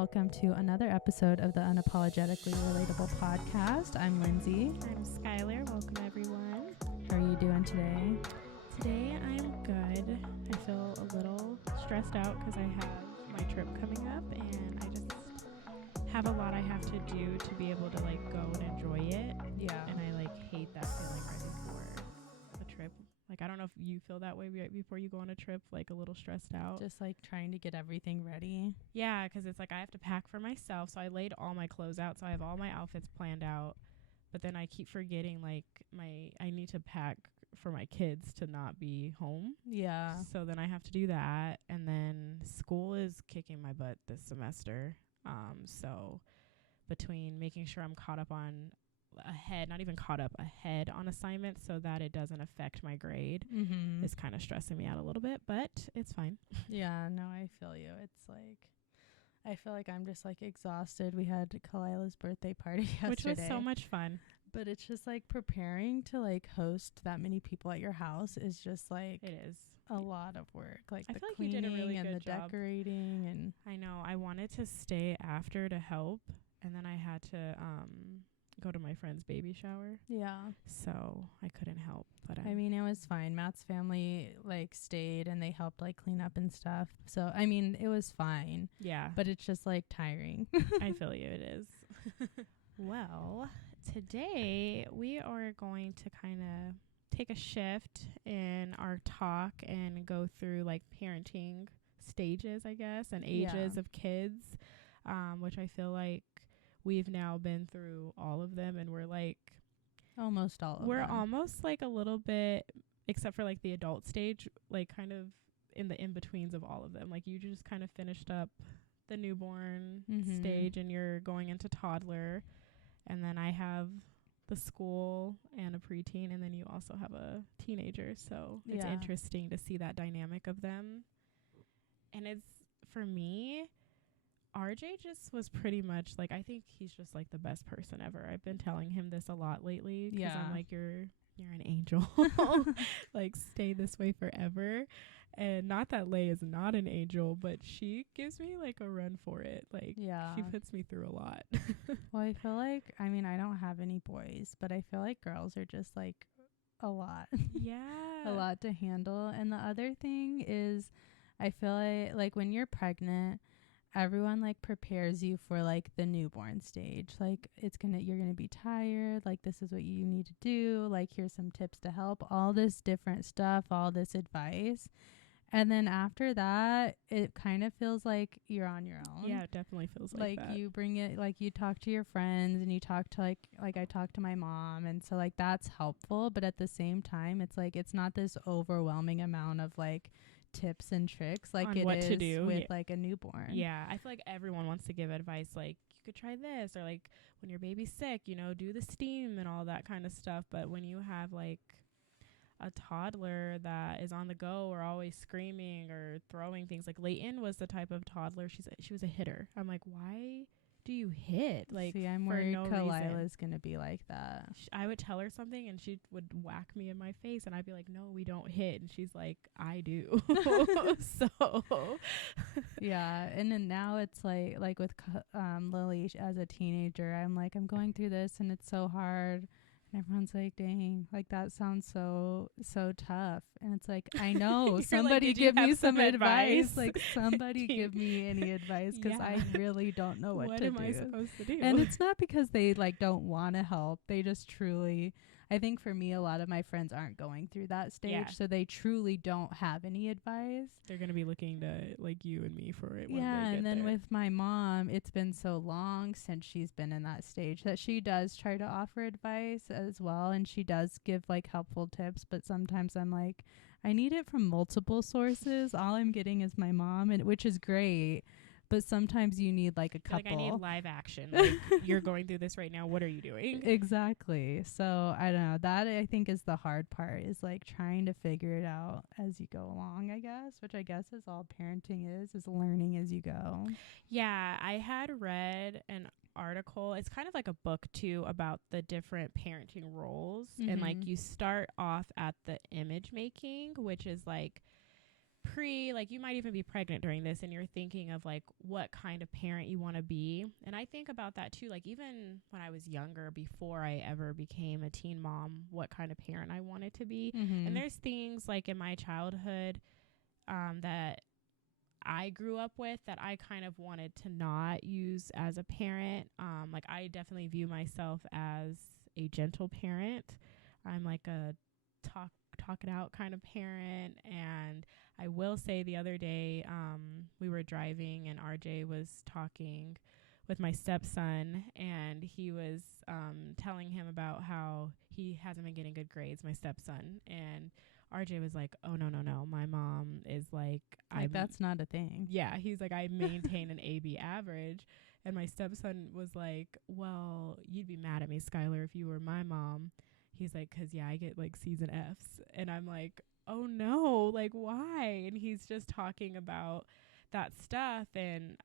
welcome to another episode of the Unapologetically Relatable podcast. I'm Lindsay. I'm Skylar. Welcome, everyone. How are you doing today? Today, I'm good. I feel a little stressed out because I have my trip coming up, and I just have a lot I have to do to be able to, go and enjoy it. Yeah. And I, hate that feeling right before a trip. I don't know if you feel that way right before you go on a trip, a little stressed out. Just, trying to get everything ready. Yeah, because it's I have to pack for myself. So I laid all my clothes out. So I have all my outfits planned out. But then I keep forgetting, I need to pack for my kids to not be home. Yeah. So then I have to do that. And then school is kicking my butt this semester. So between making sure I'm caught up on ahead on assignments so that it doesn't affect my grade is kind of stressing me out a little bit, but it's fine. Yeah, no, I feel you. It's I feel like I'm just exhausted. We had Kalila's birthday party yesterday. Which was so much fun. But it's just preparing to host that many people at your house is just it is a lot of work. I The feel like cleaning you did a really and good the job. decorating and I know. I wanted to stay after to help, and then I had to go to my friend's baby shower. yeah. So I couldn't help. But I mean, it was fine. Matt's family stayed and they helped clean up and stuff. So I mean, it was fine. yeah. But it's just tiring. I feel you. It is. Well, today we are going to kind of take a shift in our talk and go through parenting stages, I guess, and ages of kids, which I feel like we've now been through all of them, and we're Almost all of them. we're almost a little bit, except for the adult stage, kind of in the in-betweens of all of them. You just kind of finished up the newborn stage and you're going into toddler, and then I have the school and a preteen, and then you also have a teenager. So it's interesting to see that dynamic of them. And it's, for me, RJ just was pretty much I think he's just the best person ever. I've been telling him this a lot lately because I'm you're an angel. Stay this way forever. And not that Lay is not an angel, but she gives me a run for it. She puts me through a lot. Well, I feel I mean, I don't have any boys, but I feel girls are just a lot. Yeah. A lot to handle. And the other thing is, I feel when you're pregnant, everyone prepares you for the newborn stage. You're gonna be tired. This is what you need to do. Here's some tips to help. All this different stuff, all this advice. And then after that, it kind of feels you're on your own. Yeah, it definitely feels that. You bring it, you talk to your friends and you talk to I talk to my mom. And so that's helpful. But at the same time, it's it's not this overwhelming amount of tips and tricks on it what is to do with a newborn. Yeah, I feel everyone wants to give advice you could try this, or when your baby's sick, do the steam and all that kind of stuff. But when you have a toddler that is on the go or always screaming or throwing things, Layton was the type of toddler, she was a hitter. I'm why do you hit? See, I'm worried Kalila's gonna be like that. I would tell her something and she would whack me in my face, and I'd be no, we don't hit. And she's I do. So yeah. And then now it's with Lily as a teenager, I'm I'm going through this and it's so hard. And everyone's dang, that sounds so tough. And it's I know. Somebody give me some advice. Somebody give me any advice, because I really don't know what to do. What am I supposed to do? And it's not because they don't want to help. They just truly, I think for me, a lot of my friends aren't going through that stage. Yeah. So they truly don't have any advice. They're going to be looking to you and me for it. Yeah. When they And then there. with my mom, it's been so long since she's been in that stage that she does try to offer advice as well. And she does give helpful tips. But sometimes I'm I need it from multiple sources. All I'm getting is my mom, and which is great. But sometimes you need a couple. I need live action. You're going through this right now. What are you doing? Exactly. So I don't know. That I think is the hard part, is trying to figure it out as you go along, I guess, which I guess is all parenting is learning as you go. Yeah, I had read an article. It's kind of a book too about the different parenting roles. And you start off at the image making, which is like you might even be pregnant during this and you're thinking of like what kind of parent you want to be. And I think about that too, like even when I was younger, before I ever became a teen mom, what kind of parent I wanted to be. And there's things like in my childhood that I grew up with that I kind of wanted to not use as a parent. Like I definitely view myself as a gentle parent. I'm like a talk it out kind of parent. And I will say the other day, we were driving and RJ was talking with my stepson, and he was telling him about how he hasn't been getting good grades, my stepson. And RJ was like, oh, no. My mom is like that's not a thing. Yeah, he's like, I maintain an AB average. And my stepson was like, well, you'd be mad at me, Skylar, if you were my mom. He's like, 'cause yeah, I get like C's and F's. And I'm like, oh no, like why? And he's just talking about that stuff. And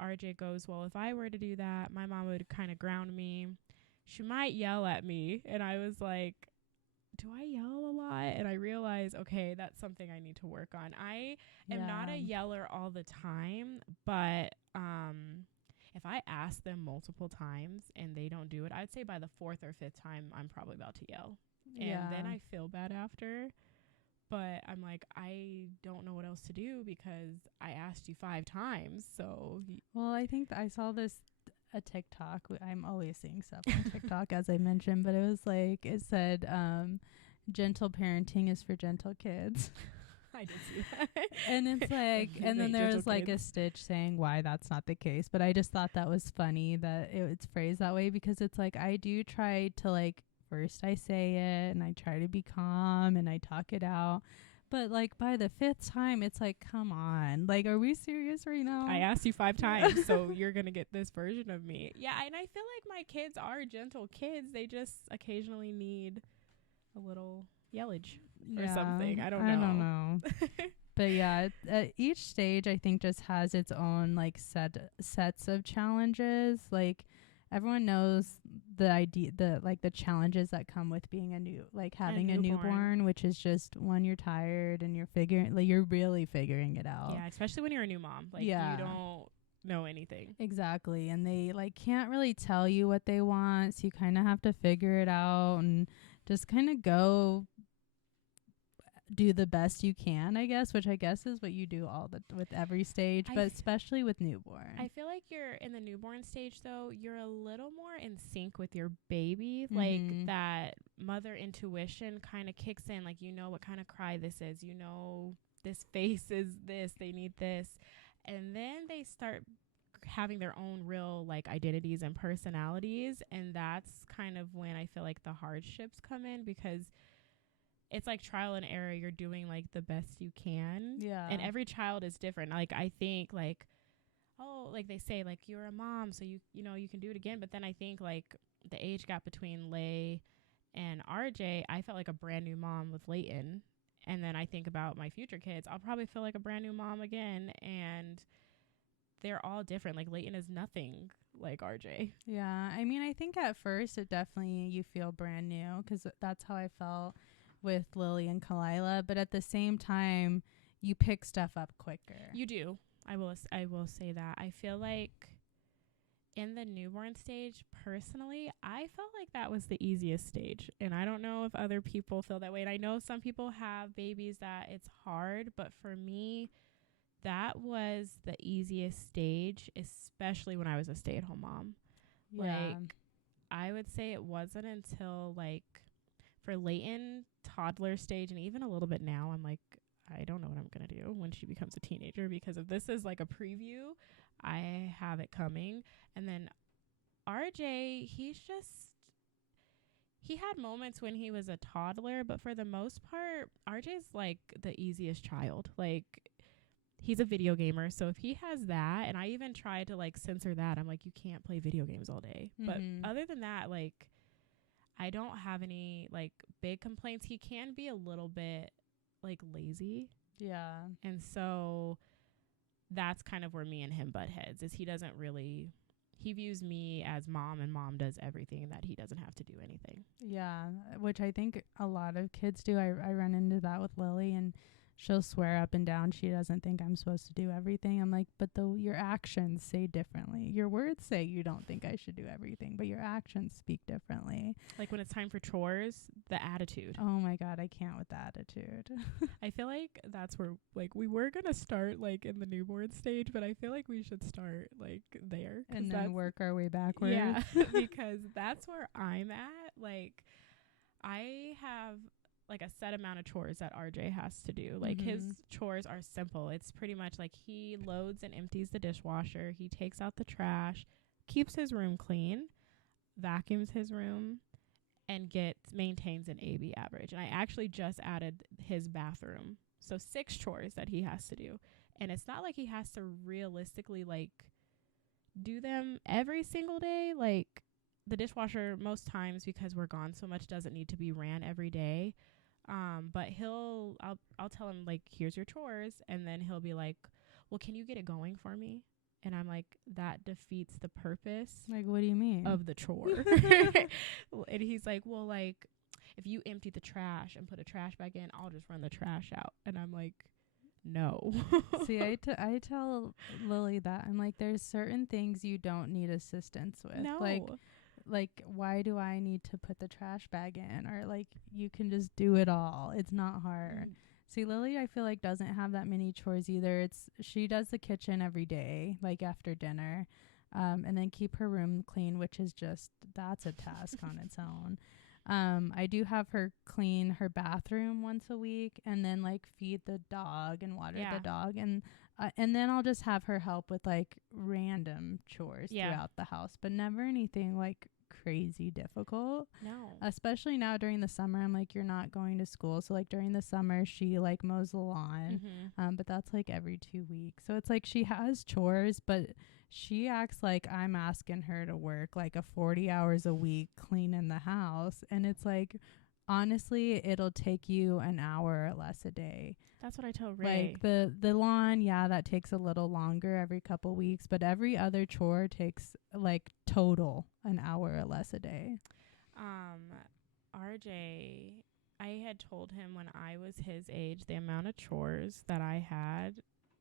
RJ goes, well, if I were to do that, my mom would kind of ground me. She might yell at me. And I was like, do I yell a lot? And I realized, okay, that's something I need to work on. I am not a yeller all the time, but if I ask them multiple times and they don't do it, I'd say by the 4th or 5th time, I'm probably about to yell. And then I feel bad after. But I'm like, I don't know what else to do because I asked you 5 times. So, well, I think I saw a TikTok. I'm always seeing stuff on TikTok, as I mentioned, but it was like, it said, gentle parenting is for gentle kids. I did see that. And it's like, and then there was like a stitch saying why that's not the case. But I just thought that was funny that it's phrased that way, because it's like, I do try to like, first I say it and I try to be calm and I talk it out. But like by the 5th time, it's like, come on, like, are we serious right now? I asked you 5 times, so you're going to get this version of me. Yeah. And I feel like my kids are gentle kids. They just occasionally need a little yellage or something. I don't know. But yeah, each stage I think just has its own like sets of challenges. Like everyone knows the challenges that come with being having a newborn, which is just when you're tired and you're really figuring it out. Yeah, especially when you're a new mom. Like you don't know anything. Exactly. And they like can't really tell you what they want, so you kind of have to figure it out and just kind of go do the best you can, I guess, which I guess is what you do with every stage, but especially with newborn. I feel like you're in the newborn stage, though, you're a little more in sync with your baby. Like that mother intuition kind of kicks in. Like, you know what kind of cry this is. You know, this face is this. They need this. And then they start having their own real like identities and personalities. And that's kind of when I feel like the hardships come in, because it's like trial and error. You're doing like the best you can. Yeah. And every child is different. Like I think like, oh, like they say like you're a mom, so you know, you can do it again. But then I think like the age gap between Lay and RJ, I felt like a brand new mom with Layton. And then I think about my future kids, I'll probably feel like a brand new mom again. And they're all different. Like Layton is nothing like RJ. Yeah. I mean, I think at first it definitely, you feel brand new, because that's how I felt with Lily and Kalila, but at the same time you pick stuff up quicker. You do. I will say that. I feel like in the newborn stage, personally, I felt like that was the easiest stage, and I don't know if other people feel that way. And I know some people have babies that it's hard, but for me, that was the easiest stage, especially when I was a stay-at-home mom. Yeah. Like I would say it wasn't until like for Layton, toddler stage, and even a little bit now, I'm like, I don't know what I'm going to do when she becomes a teenager, because if this is like a preview, I have it coming. And then RJ, he had moments when he was a toddler, but for the most part, RJ's like the easiest child. Like he's a video gamer, so if he has that, and I even tried to like censor that, I'm like, you can't play video games all day. But other than that, like I don't have any like big complaints. He can be a little bit like lazy. Yeah. And so that's kind of where me and him butt heads, is he views me as mom, and mom does everything, and that he doesn't have to do anything. Yeah. Which I think a lot of kids do. I run into that with Lily, and she'll swear up and down she doesn't think I'm supposed to do everything. I'm like, but your actions say differently. Your words say you don't think I should do everything, but your actions speak differently. Like when it's time for chores, the attitude. Oh my God, I can't with the attitude. I feel like that's where, like, we were going to start, like, in the newborn stage, but I feel like we should start, like, there. And then work our way backwards. Yeah, because that's where I'm at. Like, I have like a set amount of chores that RJ has to do. Like his chores are simple. It's pretty much like he loads and empties the dishwasher, he takes out the trash, keeps his room clean, vacuums his room, and maintains an AB average. And I actually just added his bathroom. So 6 chores that he has to do. And it's not like he has to realistically like do them every single day. Like the dishwasher most times, because we're gone so much, doesn't need to be ran every day. But I'll tell him like, here's your chores, and then he'll be like, well, can you get it going for me? And I'm like, that defeats the purpose. Like, what do you mean? Of the chore. And he's like, well, like, if you empty the trash and put a trash bag in, I'll just run the trash out. And I'm like, no. See, I tell Lily that. I'm like, there's certain things you don't need assistance with. No. Like, why do I need to put the trash bag in? Or, like, you can just do it all. It's not hard. See, Lily, I feel like, doesn't have that many chores either. She does the kitchen every day, like, after dinner. And then keep her room clean, which is that's a task on its own. I do have her clean her bathroom once a week, and then, like, feed the dog and water the dog. And then I'll just have her help with, like, random chores throughout the house, but never anything, like, crazy difficult. No. Especially now during the summer, I'm like, you're not going to school. So, like, during the summer, she, like, mows the lawn. But that's, like, every 2 weeks. So it's like she has chores, but she acts like I'm asking her to work, like, 40 hours a week cleaning the house. And it's like, honestly, it'll take you an hour or less a day. That's what I tell Ray. Like the lawn, that takes a little longer every couple weeks, but every other chore takes, like, total an hour or less a day. RJ, I had told him when I was his age, the amount of chores that I had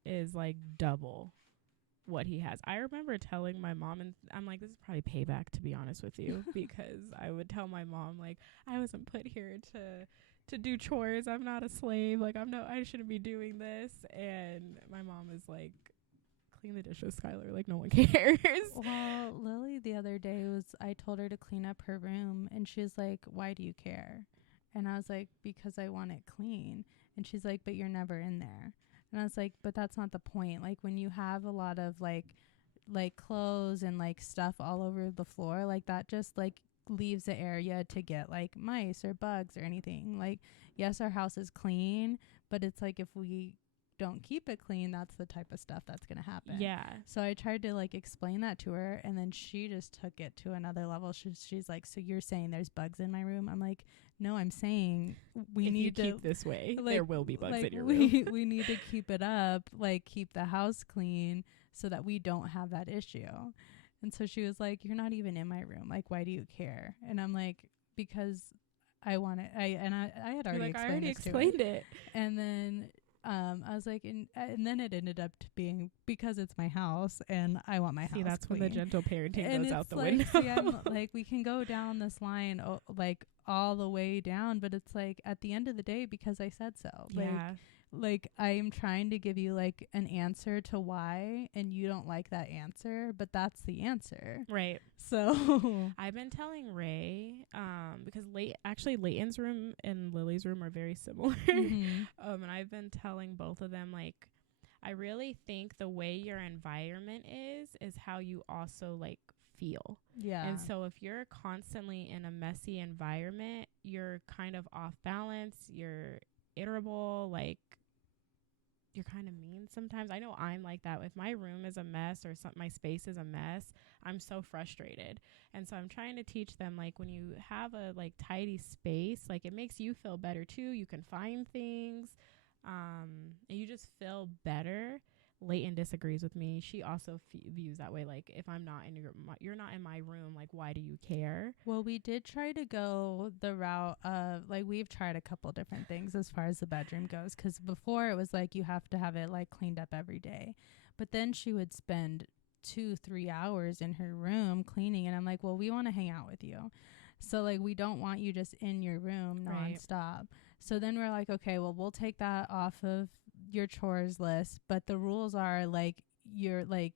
is like double what he has. I remember telling my mom, and I'm like, this is probably payback, to be honest with you, because I would tell my mom, like, I wasn't put here to do chores. I'm not a slave. Like, I shouldn't be doing this. And my mom is like, clean the dishes, Skylar. Like, no one cares. Well, Lily the other day I told her to clean up her room, and she's like, why do you care? And I was like, because I want it clean. And she's like, but you're never in there. And I was like, but that's not the point. Like, when you have a lot of like clothes and, like, stuff all over the floor, like, that just, like, leaves the area to get, like, mice or bugs or anything. Like, yes, our house is clean, but it's like, if we don't keep it clean, that's the type of stuff that's going to happen. Yeah. So I tried to, like, explain that to her, and then she just took it to another level. She's like, so you're saying there's bugs in my room? I'm like, no, I'm saying we need to keep this way, like, there will be bugs, like, in your room. We need to keep it up, like, keep the house clean so that we don't have that issue. And so she was like, you're not even in my room. Like, why do you care? And I'm like, because I want it. I had already explained it. And then I was like, and then it ended up being because it's my house and I want my house clean. That's when the gentle parenting and goes out the like, window. See, I'm like, we can go down this line, like, all the way down, but it's like, at the end of the day, because I said so. Like, I'm trying to give you, like, an answer to why, and you don't like that answer, but that's the answer. Right. So I've been telling Ray, because Leighton's room and Lily's room are very similar. And I've been telling both of them, like, I really think the way your environment is how you also, like, feel. Yeah. And so if you're constantly in a messy environment, you're kind of off balance, you're irritable, like, you're kind of mean sometimes. I know I'm like that. If my room is a mess or my space is a mess, I'm so frustrated. And so I'm trying to teach them, like, when you have a, like, tidy space, like, it makes you feel better too. You can find things, and you just feel better. Leighton disagrees with me. She also views that way. Like, if I'm not in you're not in my room, like, why do you care? Well, we did try to go the route of, like, we've tried a couple different things as far as the bedroom goes. Because before it was like you have to have it like cleaned up every day. But then she would spend 2-3 hours in her room cleaning. And I'm like, well, we want to hang out with you. So, like, we don't want you just in your room nonstop. Right. So then we're like, okay, well, we'll take that off of your chores list, but the rules are like you're like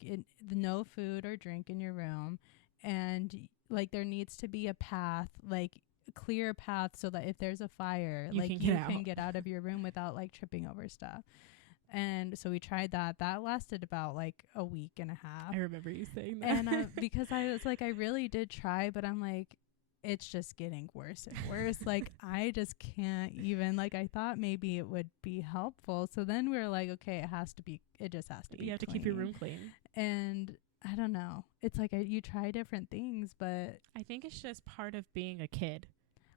no food or drink in your room, and like there needs to be a path, like a clear path, so that if there's a fire, you can get out of your room without like tripping over stuff. And so we tried that. That lasted about like a week and a half. I remember you saying that. And because I was like, I really did try, but I'm like, it's just getting worse and worse. Like, I just can't even, like, I thought maybe it would be helpful. So then we were like, okay, it just has to be You have clean. to keep your room clean. And I don't know. It's like you try different things, but I think it's just part of being a kid.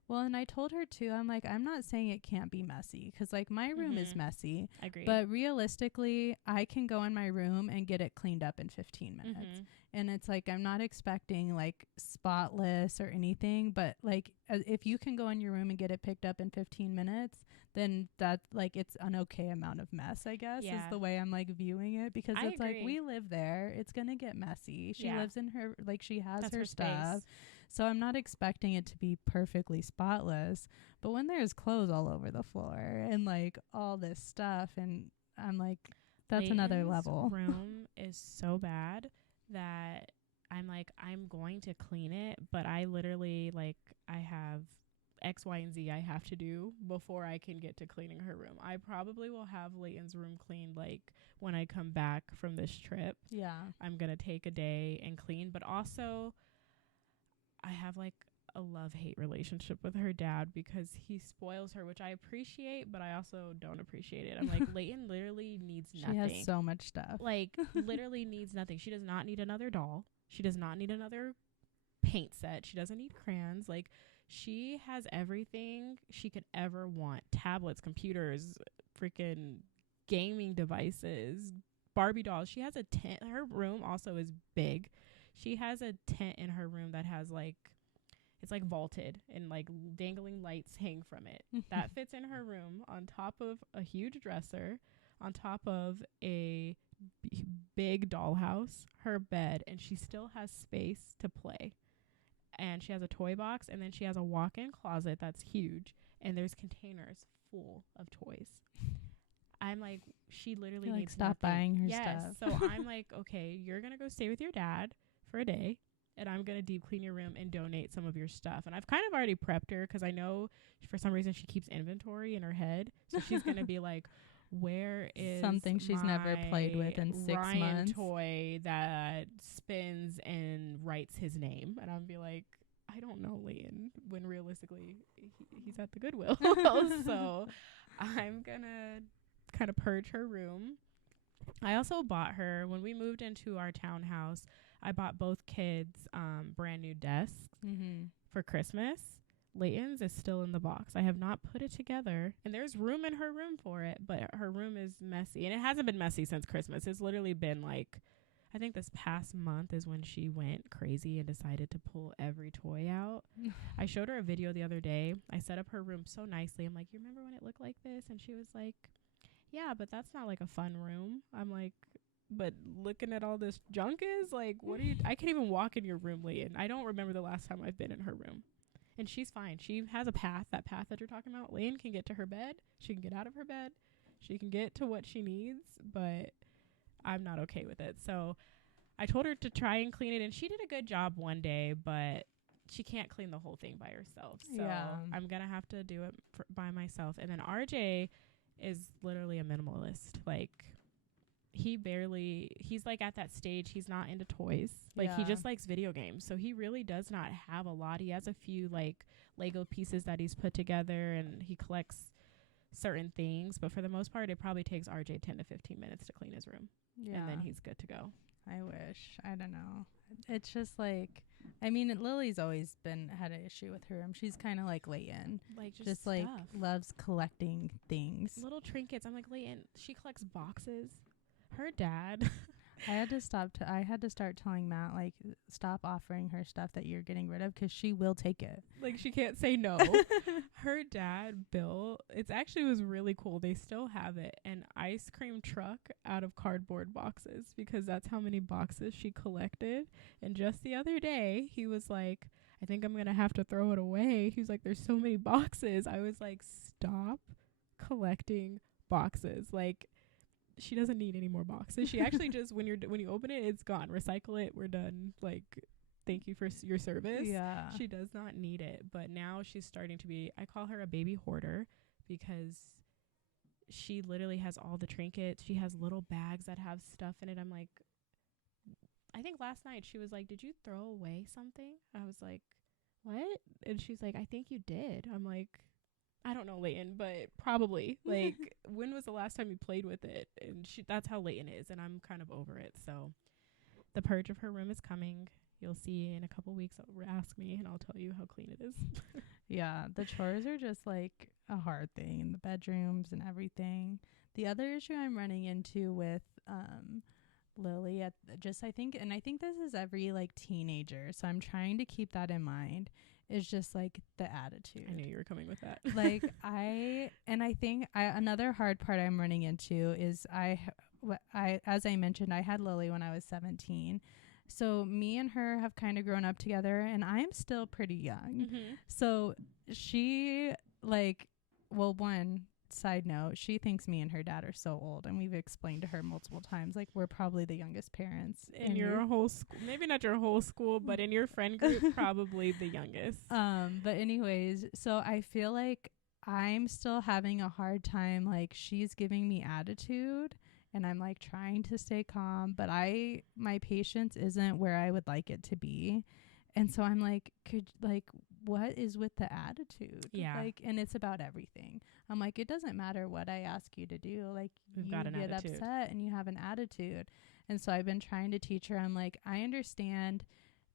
Well, and I told her too, I'm like, I'm not saying it can't be messy, because like my room is messy. I agree. But realistically, I can go in my room and get it cleaned up in 15 minutes. And it's like, I'm not expecting like spotless or anything, but like if you can go in your room and get it picked up in 15 minutes, then that's like, it's an okay amount of mess, I guess, is the way I'm like viewing it, because I it's agree. like, we live there. It's going to get messy. She lives in her, like she has that's her stuff. Space. So I'm not expecting it to be perfectly spotless, but when there's clothes all over the floor and like all this stuff, and I'm like, that's Leighton's another level. Room is so bad that I'm like, I'm going to clean it, but I literally like, I have X, Y, and Z I have to do before I can get to cleaning her room. I probably will have Leighton's room cleaned like when I come back from this trip. Yeah. I'm going to take a day and clean, but also I have like a love-hate relationship with her dad because he spoils her, which I appreciate, but I also don't appreciate it. I'm like, Leighton literally needs nothing. She has so much stuff. Like, literally needs nothing. She does not need another doll. She does not need another paint set. She doesn't need crayons. Like, she has everything she could ever want. Tablets, computers, freaking gaming devices, Barbie dolls. She has a tent. Her room also is big. She has a tent in her room that has like, it's like vaulted and like dangling lights hang from it. That fits in her room on top of a huge dresser, on top of a big dollhouse, her bed, and she still has space to play. And she has a toy box, and then she has a walk-in closet that's huge, and there's containers full of toys. I'm like, she literally needs stop buying her stuff. stuff. So I'm like, okay, you're going to go stay with your dad for a day, and I'm going to deep clean your room and donate some of your stuff. And I've kind of already prepped her because I know for some reason she keeps inventory in her head. So she's going to be like, where is something she's never played with in 6 Ryan months toy that spins and writes his name? And I'll be like, I don't know, Leighton, when realistically he's at the Goodwill. So I'm going to kind of purge her room. I also bought her, when we moved into our townhouse, I bought both kids brand new desks for Christmas. Leighton's is still in the box. I have not put it together, and there's room in her room for it, but her room is messy, and it hasn't been messy since Christmas. It's literally been like, I think this past month is when she went crazy and decided to pull every toy out. I showed her a video the other day. I set up her room so nicely. I'm like, you remember when it looked like this? And she was like, yeah, but that's not like a fun room. I'm like, but looking at all this junk is like, what are you, I can't even walk in your room, Leighton. I don't remember the last time I've been in her room. And she's fine. She has a path, that path that you're talking about. Leighton can get to her bed. She can get out of her bed. She can get to what she needs, but I'm not okay with it. So I told her to try and clean it, and she did a good job one day, but she can't clean the whole thing by herself. So I'm going to have to do it by myself. And then RJ is literally a minimalist. Like, he's like at that stage, he's not into toys. Like, he just likes video games. So he really does not have a lot. He has a few like Lego pieces that he's put together, and he collects certain things. But for the most part, it probably takes RJ 10 to 15 minutes to clean his room. Yeah. And then he's good to go. I wish. I don't know. It's just like, I mean, Lily's always had an issue with her room. She's kind of like Leighton. Like, just like loves collecting things. Little trinkets. I'm like, Leighton, she collects boxes. Her dad. I had to start telling Matt, like, stop offering her stuff that you're getting rid of, because she will take it. Like, she can't say no. Her dad built, it actually was really cool. They still have it, an ice cream truck out of cardboard boxes, because that's how many boxes she collected. And just the other day, he was like, I think I'm going to have to throw it away. He was like, there's so many boxes. I was like, stop collecting boxes. Like, she doesn't need any more boxes. She actually just, when you open it, it's gone. Recycle it. We're done. Like, thank you for your service. Yeah. She does not need it. But now she's starting to be, I call her a baby hoarder, because she literally has all the trinkets. She has little bags that have stuff in it. I'm like, I think last night she was like, did you throw away something? I was like, what? And she's like, I think you did. I'm like, I don't know, Leighton, but probably. Like, when was the last time you played with it? And that's how Leighton is, and I'm kind of over it. So the purge of her room is coming. You'll see in a couple weeks. Ask me, and I'll tell you how clean it is. Yeah, the chores are just like a hard thing in the bedrooms and everything. The other issue I'm running into with Lily I think this is every like teenager, so I'm trying to keep that in mind, is just like the attitude. I knew you were coming with that. Like I think another hard part I'm running into is as I mentioned, I had Lily when I was 17. So me and her have kind of grown up together, and I'm still pretty young. Mm-hmm. So she one side note, she thinks me and her dad are so old, and we've explained to her multiple times, like, we're probably the youngest parents in your whole school. Maybe not your whole school, but in your friend group, probably the youngest. But anyways, so I feel like I'm still having a hard time. Like, she's giving me attitude, and I'm like trying to stay calm, but my patience isn't where I would like it to be. And so I'm like, what is with the attitude? Yeah. Like, and it's about everything. I'm like, it doesn't matter what I ask you to do. Like, We've you got an get attitude. upset and you have an attitude. And so I've been trying to teach her. I'm like, I understand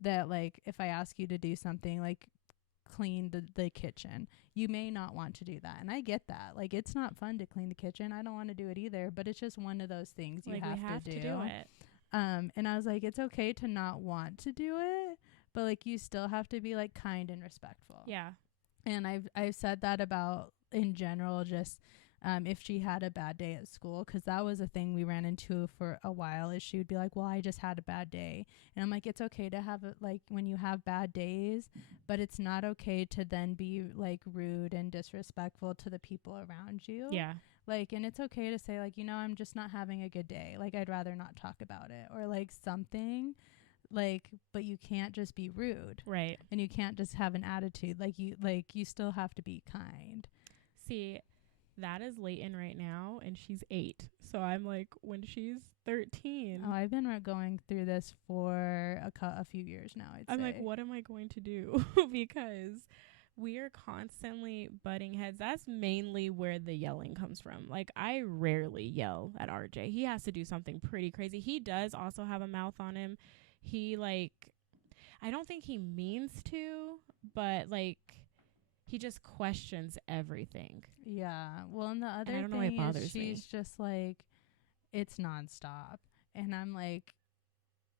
that, like, if I ask you to do something like clean the kitchen, you may not want to do that. And I get that. Like, it's not fun to clean the kitchen. I don't want to do it either, but it's just one of those things you like, have to do it. And I was like, it's okay to not want to do it, but like, you still have to be like kind and respectful. Yeah. And I've said that about, in general, just if she had a bad day at school, because that was a thing we ran into for a while, is she would be like, well, I just had a bad day. And I'm like, it's okay to have it, like, when you have bad days, but it's not okay to then be like rude and disrespectful to the people around you. Yeah. Like, and it's okay to say, like, I'm just not having a good day. Like, I'd rather not talk about it, or like something. Like, but you can't just be rude. Right. And you can't just have an attitude. Like, you still have to be kind. See, that is Leighton right now, and she's 8. So I'm like, when she's 13. Oh, I've been going through this for a few years now, I'm say. like, what am I going to do? Because we are constantly butting heads. That's mainly where the yelling comes from. Like, I rarely yell at RJ. He has to do something pretty crazy. He does also have a mouth on him. He, like, I don't think he means to, but, like, he just questions everything. Yeah. Well, and the other I don't know why it thing bothers is she's just like, it's nonstop. And I'm like,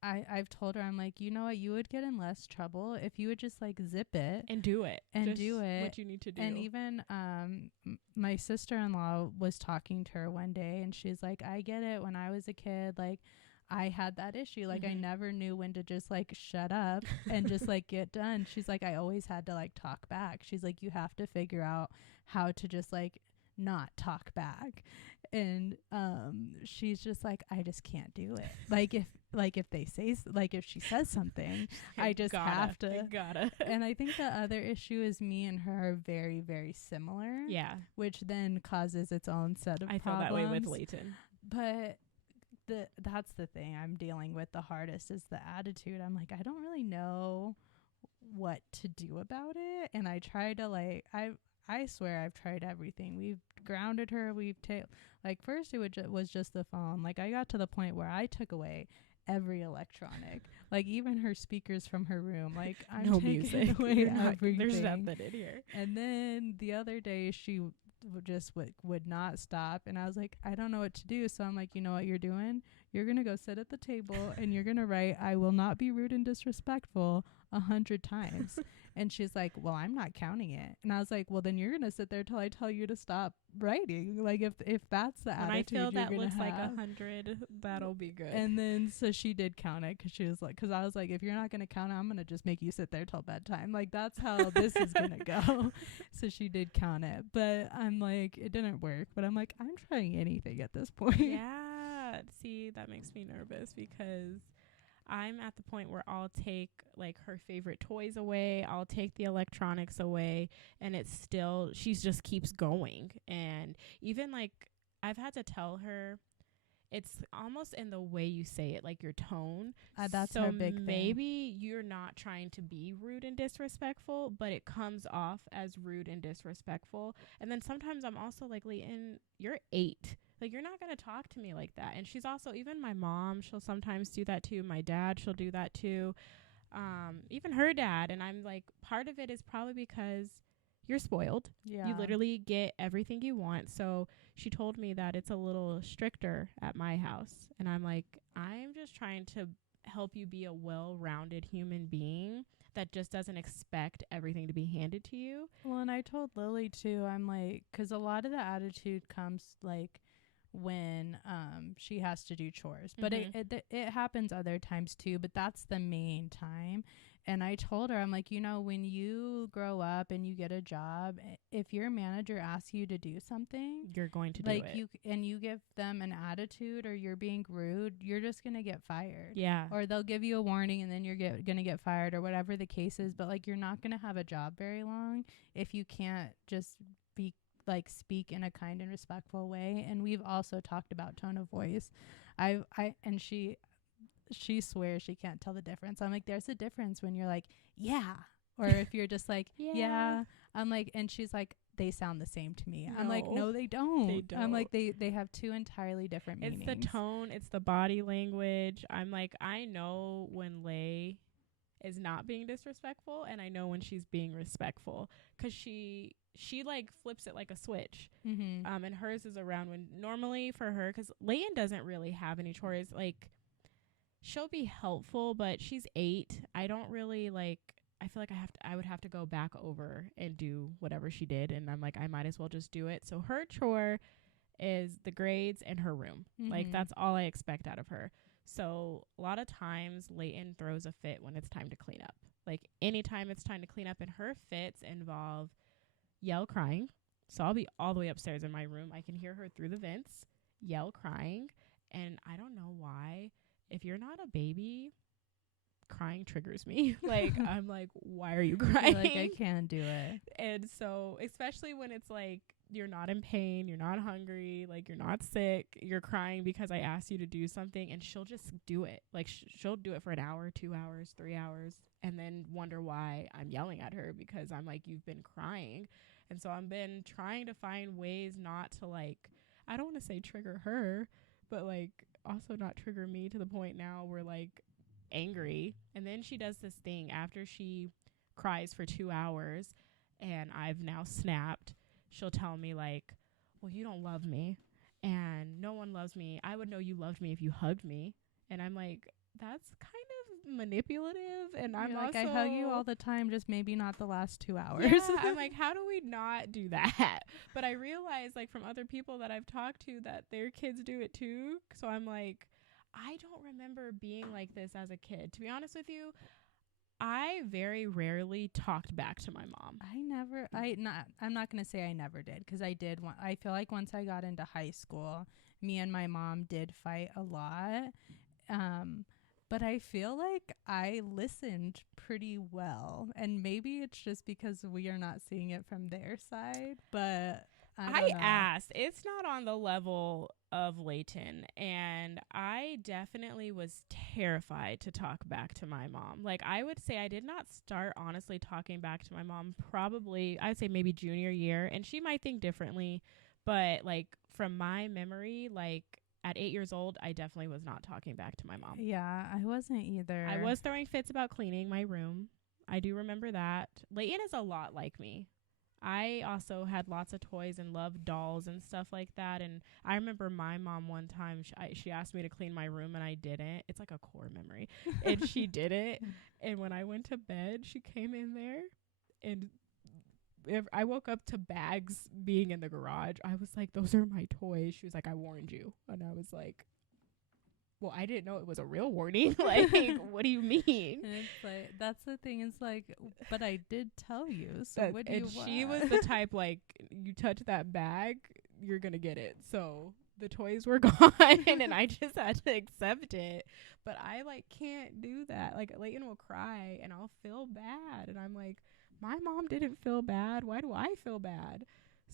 I've told her, I'm like, you know what, you would get in less trouble if you would just like zip it and do it and do it what you need to do. And even my sister-in-law was talking to her one day, and she's like, I get it. When I was a kid, like, I had that issue. Like, I never knew when to just like shut up and just like get done. She's like, I always had to like talk back. She's like, you have to figure out how to just like not talk back. And she's just like, I just can't do it. Like, if they say if she says something, I just have to. Gotta. And I think the other issue is me and her are very, very similar. Yeah. Which then causes its own set of problems. I feel that way with Leighton. But that's the thing I'm dealing with the hardest, is the attitude. I'm like, I don't really know what to do about it. And I try to like, I swear I've tried everything. We've grounded her. First it was just the phone. Like, I got to the point where I took away every electronic, like even her speakers from her room. Like, I'm no taking music. away There's everything. nothing in here. And then the other day she would not stop. And I was like, I don't know what to do. So I'm like, you know what you're doing? You're going to go sit at the table and you're going to write, I will not be rude and disrespectful 100 times. And she's like, well, I'm not counting it. And I was like, well, then you're going to sit there till I tell you to stop writing. Like if that's the When attitude I feel that you're looks gonna like have. 100, that'll be good. And then so she did count it, because I was like, if you're not going to count it, I'm going to just make you sit there till bedtime. Like that's how this is going to go. So she did count it, but I'm like, it didn't work. But I'm like, I'm trying anything at this point. Yeah. See, that makes me nervous because I'm at the point where I'll take like her favorite toys away. I'll take the electronics away, and it's still, she just keeps going. And even like, I've had to tell her, it's almost in the way you say it, like your tone. That's so her big thing. Maybe you're not trying to be rude and disrespectful, but it comes off as rude and disrespectful. And then sometimes I'm also like, Leighton, you're 8. Like, you're not going to talk to me like that. And she's also, even my mom, she'll sometimes do that too. My dad, she'll do that too. Even her dad. And I'm like, part of it is probably because you're spoiled. Yeah. You literally get everything you want. So she told me that it's a little stricter at my house. And I'm like, I'm just trying to help you be a well-rounded human being that just doesn't expect everything to be handed to you. Well, and I told Lily too, I'm like, because a lot of the attitude comes like when she has to do chores, but it happens other times too, but that's the main time. And I told her, I'm like, you know, when you grow up and you get a job, if your manager asks you to do something, you're going to like do it. you give them an attitude or you're being rude, you're just going to get fired. Yeah. Or they'll give you a warning and then you're going to get fired or whatever the case is. But like, you're not going to have a job very long if you can't just be like speak in a kind and respectful way. And we've also talked about tone of voice. And she swears she can't tell the difference. I'm like, there's a difference when you're like, yeah, or if you're just like, yeah. I'm like, and she's like, they sound the same to me. I'm like, no, they don't. They don't. I'm like, they have two entirely different meanings. It's the tone, it's the body language. I'm like, I know when Lay is not being disrespectful, and I know when she's being respectful, because she like flips it like a switch. And hers is around when normally for her, because Layton doesn't really have any chores. Like, she'll be helpful, but she's 8. I don't really like, I feel like I would have to go back over and do whatever she did. And I'm like, I might as well just do it. So her chore is the grades and her room. Like, that's all I expect out of her. So a lot of times Layton throws a fit when it's time to clean up. Like, anytime it's time to clean up, and her fits involve yell, crying. So I'll be all the way upstairs in my room. I can hear her through the vents, yell, crying. And I don't know why. If you're not a baby, crying triggers me. Like, I'm like, why are you crying? Like, I can't do it. And so, especially when it's like, you're not in pain, you're not hungry, like, you're not sick, you're crying because I asked you to do something, and she'll just do it. Like, she'll do it for an hour, 2 hours, 3 hours, and then wonder why I'm yelling at her, because I'm like, you've been crying. And so I've been trying to find ways not to, like, I don't want to say trigger her, but like, also not trigger me to the point now where like angry. And then she does this thing after she cries for 2 hours and I've now snapped. She'll tell me like, well, you don't love me and no one loves me. I would know you loved me if you hugged me. And I'm like, that's kind of manipulative. And I'm like, also, I hug you all the time, just maybe not the last 2 hours. Yeah, I'm like, how do we not do that? But I realize, like, from other people that I've talked to, that their kids do it too. So I'm like, I don't remember being like this as a kid. To be honest with you, I very rarely talked back to my mom. I'm not going to say I never did, because I did. I feel like once I got into high school, me and my mom did fight a lot. But I feel like I listened pretty well. And maybe it's just because we are not seeing it from their side. But I asked. It's not on the level of Layton. And I definitely was terrified to talk back to my mom. Like, I would say I did not start honestly talking back to my mom probably, I'd say maybe junior year. And she might think differently. But like, from my memory, like, at 8 years old, I definitely was not talking back to my mom. Yeah, I wasn't either. I was throwing fits about cleaning my room. I do remember that. Layton is a lot like me. I also had lots of toys and loved dolls and stuff like that. And I remember my mom one time, she asked me to clean my room and I didn't. It's like a core memory. And she did it. And when I went to bed, she came in there and I woke up to bags being in the garage. I was like, those are my toys. She was like, I warned you. And I was like, well, I didn't know it was a real warning. Like, what do you mean? And it's like, that's the thing. It's like, but I did tell you. So what do you want? She was the type, like, you touch that bag, you're going to get it. So the toys were gone and I just had to accept it. But I, like, can't do that. Like, Leighton will cry and I'll feel bad. And I'm like, my mom didn't feel bad. Why do I feel bad?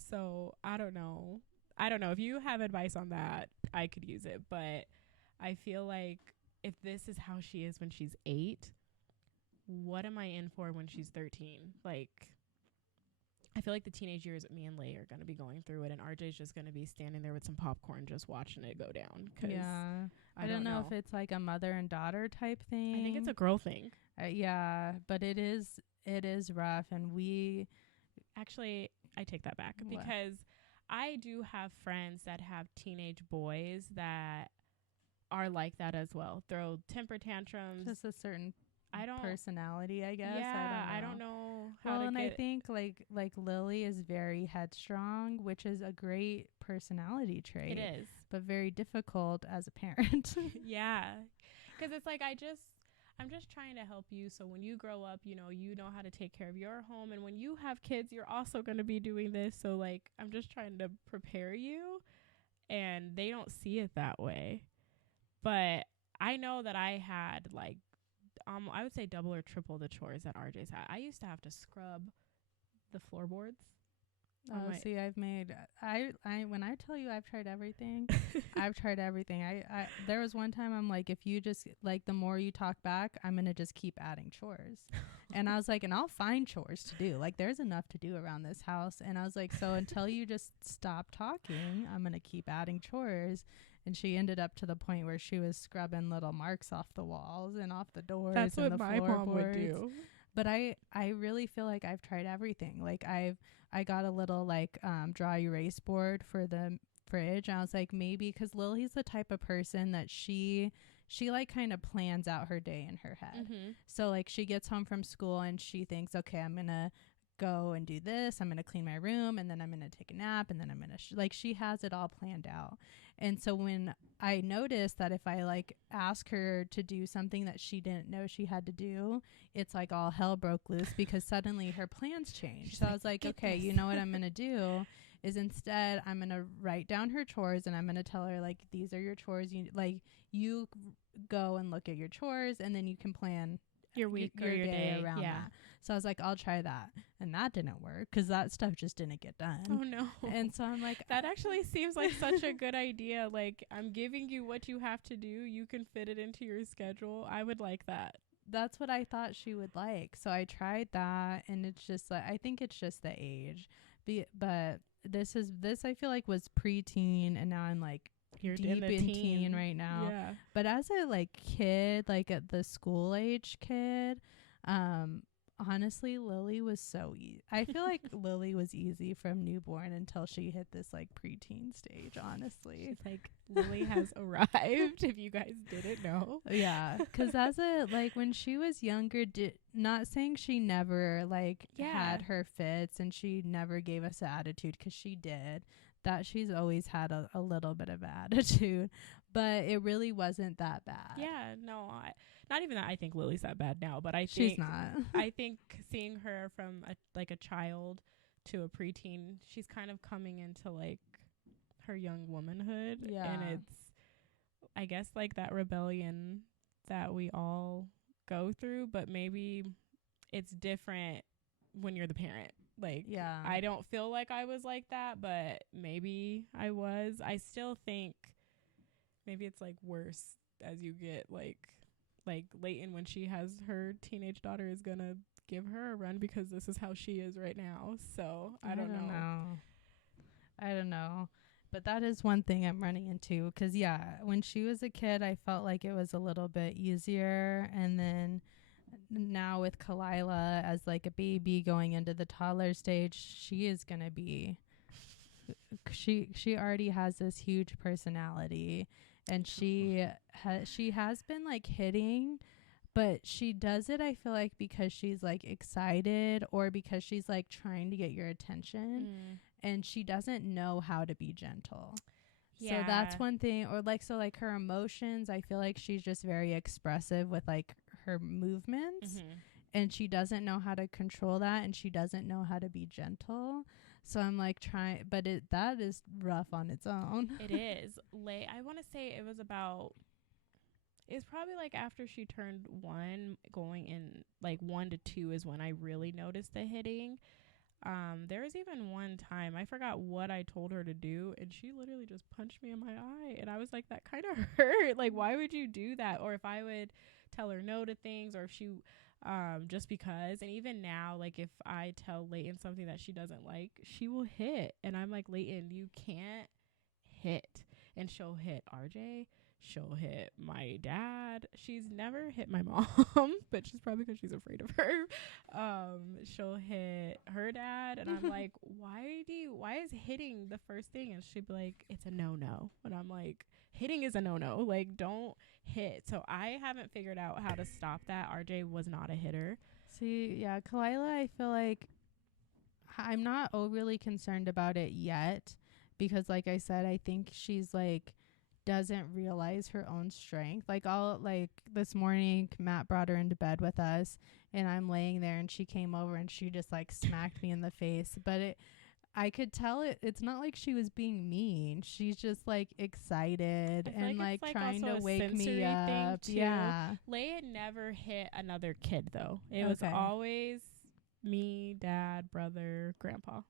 So I don't know. If you have advice on that, I could use it. But I feel like if this is how she is when she's 8, what am I in for when she's 13? Like, I feel like the teenage years me and Leigh are going to be going through it, and RJ's just going to be standing there with some popcorn just watching it go down. Yeah. I don't know if it's like a mother and daughter type thing. I think it's a girl thing. Yeah, but it is rough, and actually, I take that back What? Because I do have friends that have teenage boys that are like that as well. Throw temper tantrums. Just a certain personality, I guess. Yeah, I don't know how and I think like Lily is very headstrong, which is a great personality trait. It is, but very difficult as a parent. Yeah, because it's like I'm just trying to help you. So when you grow up, you know how to take care of your home, and when you have kids, you're also going to be doing this. So like, I'm just trying to prepare you, and they don't see it that way. But I know that I had like, I would say double or triple the chores that RJ's had. I used to have to scrub the floorboards. See, when I tell you I've tried everything, I've tried everything. I there was one time I'm like, if you just like, the more you talk back, I'm going to just keep adding chores. And I was like, and I'll find chores to do. Like, there's enough to do around this house. And I was like, so until you just stop talking, I'm going to keep adding chores. And she ended up to the point where she was scrubbing little marks off the walls and off the doors. That's and what the my mom would do. But I really feel like I've tried everything. Like I got a little like dry erase board for the fridge. And I was like, maybe because Lily's the type of person that she like kind of plans out her day in her head. Mm-hmm. So like, she gets home from school and she thinks, okay, I'm gonna go and do this, I'm gonna clean my room, and then I'm gonna take a nap, and then I'm gonna like, she has it all planned out. And so when I noticed that if I like ask her to do something that she didn't know she had to do, it's like all hell broke loose because suddenly her plans changed. So I was like, okay, you know what I'm gonna do is instead I'm gonna write down her chores, and I'm gonna tell her like, these are your chores, you go and look at your chores, and then you can plan your week or your day around that. So I was like, I'll try that. And that didn't work because that stuff just didn't get done. Oh, no. And so I'm like, that actually seems like such a good idea. Like, I'm giving you what you have to do. You can fit it into your schedule. I would like that. That's what I thought she would like. So I tried that, and it's just like, I think it's just the age. But this I feel like was preteen, and now I'm like, you're deep in teen right now. Yeah. But as a like kid, like at the school age kid, honestly, Lily was so easy. I feel like Lily was easy from newborn until she hit this like preteen stage, honestly. She's like, Lily has arrived, if you guys didn't know. Yeah, because when she was younger, not saying she never had her fits and she never gave us an attitude, because she did. That she's always had a little bit of attitude, but it really wasn't that bad. Yeah, no, not even that. I think Lily's that bad now, but she's not. I think seeing her from a child to a preteen, she's kind of coming into like her young womanhood. Yeah, and it's, I guess, like that rebellion that we all go through, but maybe it's different when you're the parent. Like, yeah, I don't feel like I was like that, but maybe I was. I still think maybe it's like worse as you get like Leighton, when she has her teenage daughter, is gonna give her a run because this is how she is right now. So I don't know. But that is one thing I'm running into, because yeah, when she was a kid, I felt like it was a little bit easier, and then now with Kalila as like a baby going into the toddler stage, she is going to be she already has this huge personality, and she has been like hitting, but she does it, I feel like, because she's like excited or because she's like trying to get your attention, and she doesn't know how to be gentle. So that's one thing. Or like, so like her emotions, I feel like she's just very expressive with like her movements, and she doesn't know how to control that, and she doesn't know how to be gentle. So I'm like trying, but that is rough on its own. It is. I want to say it was probably like after she turned 1, going in like 1 to 2 is when I really noticed the hitting. There was even one time I forgot what I told her to do, and she literally just punched me in my eye, and I was like, that kind of hurt. Like, why would you do that? Or if I would tell her no to things, or if she just because. And even now, like, if I tell Layton something that she doesn't like, she will hit, and I'm like, Layton, you can't hit. And she'll hit RJ, she'll hit my dad. She's never hit my mom, but she's probably because she's afraid of her. She'll hit her dad, and I'm like, why is hitting the first thing? And she'd be like, it's a no. And I'm like, hitting is a no. Like, don't hit. So I haven't figured out how to stop that. RJ was not a hitter. See, yeah, Kalila, I feel like I'm not overly concerned about it yet, because like I said, I think she's like doesn't realize her own strength. Like, all like this morning, Matt brought her into bed with us, and I'm laying there, and she came over and she just like smacked me in the face. But I could tell it's not like she was being mean. She's just like excited and like trying to wake me up. Yeah. Leia had never hit another kid though. It was always me, dad, brother, grandpa.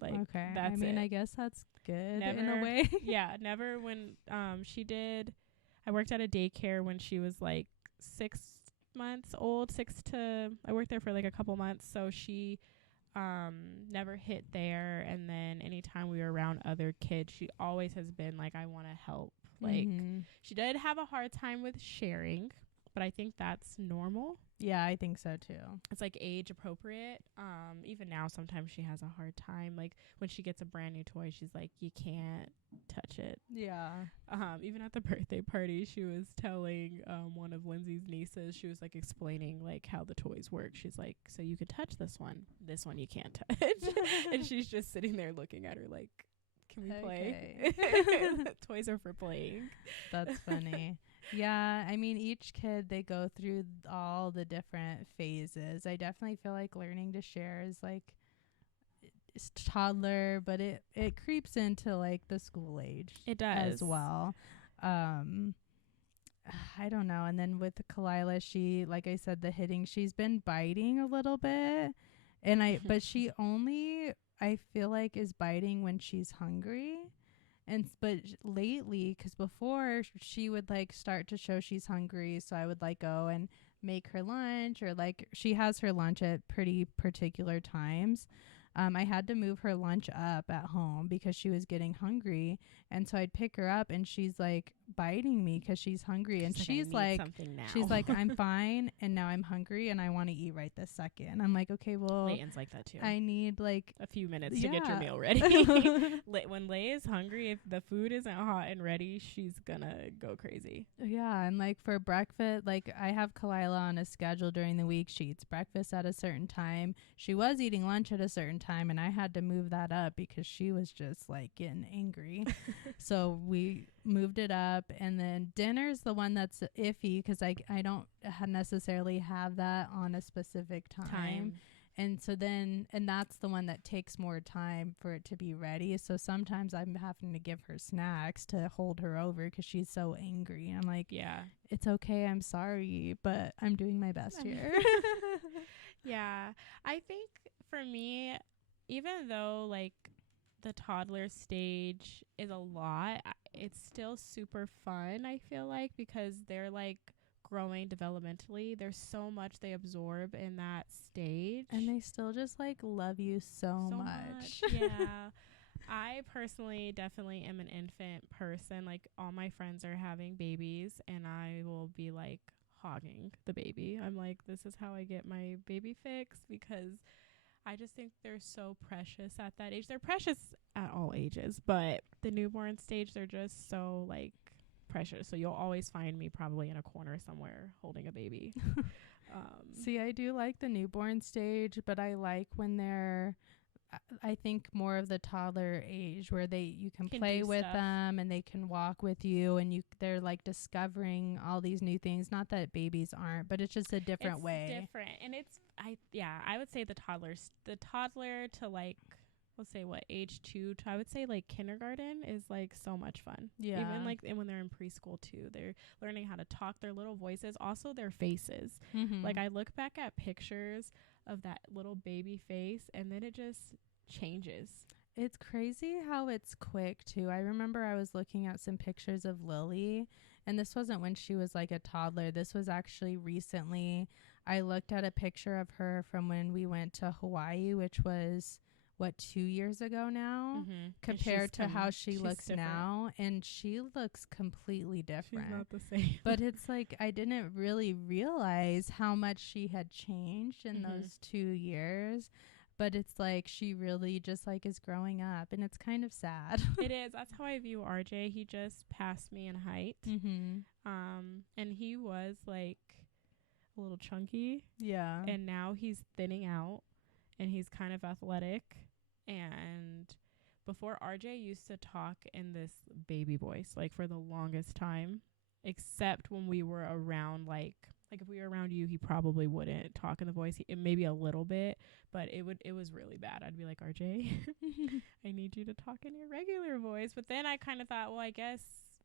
Like, that's it. I guess that's good in a way. Yeah, never. When she did, I worked at a daycare when she was like 6 months old. I worked there for like a couple months, so she never hit there. And then anytime we were around other kids, she always has been like, I want to help. Like, she did have a hard time with sharing, but I think that's normal. Yeah, I think so too. It's like age appropriate. Even now, sometimes she has a hard time. Like, when she gets a brand new toy, she's like, you can't touch it. Yeah. Even at the birthday party, she was telling one of Lindsay's nieces, she was like explaining like how the toys work. She's like, so you could touch this one you can't touch. And she's just sitting there looking at her like, can we play? Toys are for playing. That's funny. Yeah, I mean, each kid, they go through all the different phases. I definitely feel like learning to share is like it's toddler, but it creeps into like the school age. It does as well. I don't know. And then with Kalila, she, like I said, the hitting, she's been biting a little bit, and but she only, I feel like, is biting when she's hungry. But lately, because before she would like start to show she's hungry, so I would like go and make her lunch, or like she has her lunch at pretty particular times. I had to move her lunch up at home because she was getting hungry, and so I'd pick her up, and she's like biting me because she's hungry, and she's like I'm fine, and now I'm hungry and I want to eat right this second. I'm like, okay, well, Layton's like that too. I need like a few minutes to get your meal ready. When Lay is hungry, if the food isn't hot and ready, she's gonna go crazy. Yeah, and like for breakfast, like I have Kalila on a schedule during the week. She eats breakfast at a certain time. She was eating lunch at a certain time, and I had to move that up because she was just like getting angry. So we moved it up, and then dinner's the one that's iffy because I don't necessarily have that on a specific time. And so then, and that's the one that takes more time for it to be ready. So sometimes I'm having to give her snacks to hold her over because she's so angry. And I'm like, yeah, it's okay, I'm sorry, but I'm doing my best here. Yeah, I think for me, even though like the toddler stage is a lot, it's still super fun, I feel like, because they're like growing developmentally. There's so much they absorb in that stage, and they still just like love you so much. Yeah. I personally definitely am an infant person. Like, all my friends are having babies, and I will be like hogging the baby. I'm like, this is how I get my baby fix, because I just think they're so precious at that age. They're precious at all ages, but the newborn stage, they're just so like precious. So you'll always find me probably in a corner somewhere holding a baby. See, I do like the newborn stage, but I like when they're, I think more of the toddler age where you can play with stuff. them and they can walk with you and they're like discovering all these new things. Not that babies aren't, but it's just a different way. Different. And I would say the toddler to like, let's say what, age 2 to, I would say like kindergarten is like so much fun. Yeah. Even like, and when they're in preschool too, they're learning how to talk, their little voices, also their faces. Mm-hmm. Like I look back at pictures of that little baby face and then it just changes. It's crazy how it's quick too. I remember I was looking at some pictures of Lily, and this wasn't when she was like a toddler. This was actually recently. I looked at a picture of her from when we went to Hawaii, which was 2 years ago now, compared to how she looks different now, and she looks completely different. She's not the same. But it's like I didn't really realize how much she had changed in those 2 years. But it's like she really just like is growing up, and it's kind of sad. It is. That's how I view RJ. He just passed me in height. And he was like a little chunky. Yeah. And now he's thinning out and he's kind of athletic. And before, RJ used to talk in this baby voice like for the longest time, except when we were around like if we were around you, he probably wouldn't talk in the voice. Maybe a little bit, but it was really bad. I'd be like, RJ, I need you to talk in your regular voice. But then I kind of thought, well, I guess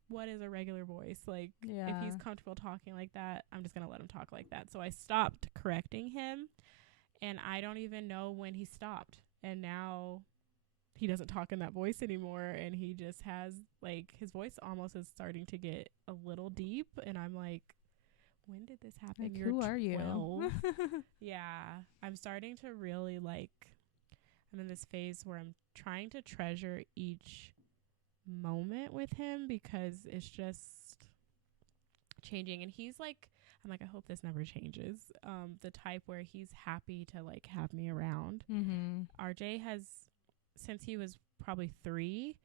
what is a regular voice? Like, if he's comfortable talking like that, I'm just going to let him talk like that. So I stopped correcting him, and I don't even know when he stopped. And now he doesn't talk in that voice anymore, and he just has, like, his voice almost is starting to get a little deep, and I'm like, when did this happen? Like, You're who 12. are you? Yeah. I'm starting to really I'm in this phase where I'm trying to treasure each moment with him because it's just changing. And he's like, I'm like, I hope this never changes. The type where he's happy to like have me around. RJ has, since he was probably 3,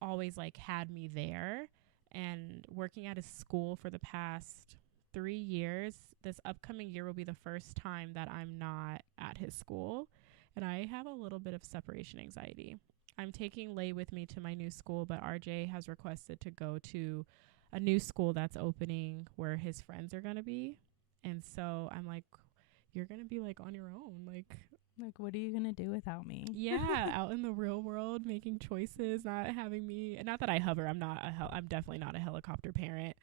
always like had me there, and working at his school for the past 3 years, this upcoming year will be the first time that I'm not at his school, and I have a little bit of separation anxiety. I'm taking Lay with me to my new school, but RJ has requested to go to a new school that's opening where his friends are going to be, and so I'm like, you're going to be like on your own, like what are you going to do without me? Yeah, out in the real world making choices, not having me, not that I hover, I'm definitely not a helicopter parent,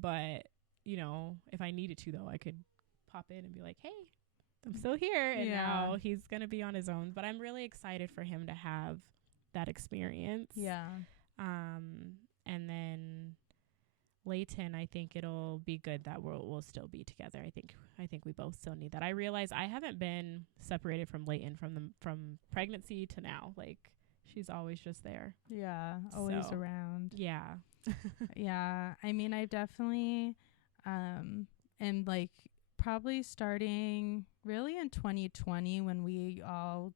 but you know, if I needed to, though, I could pop in and be like, hey, I'm still here. And now he's going to be on his own. But I'm really excited for him to have that experience. Yeah. And then Layton, I think it'll be good that we'll still be together. I think we both still need that. I realize I haven't been separated from Layton from pregnancy to now. Like, she's always just there. Yeah, always around. Yeah. Yeah. I mean, I definitely... and like probably starting really in 2020 when we all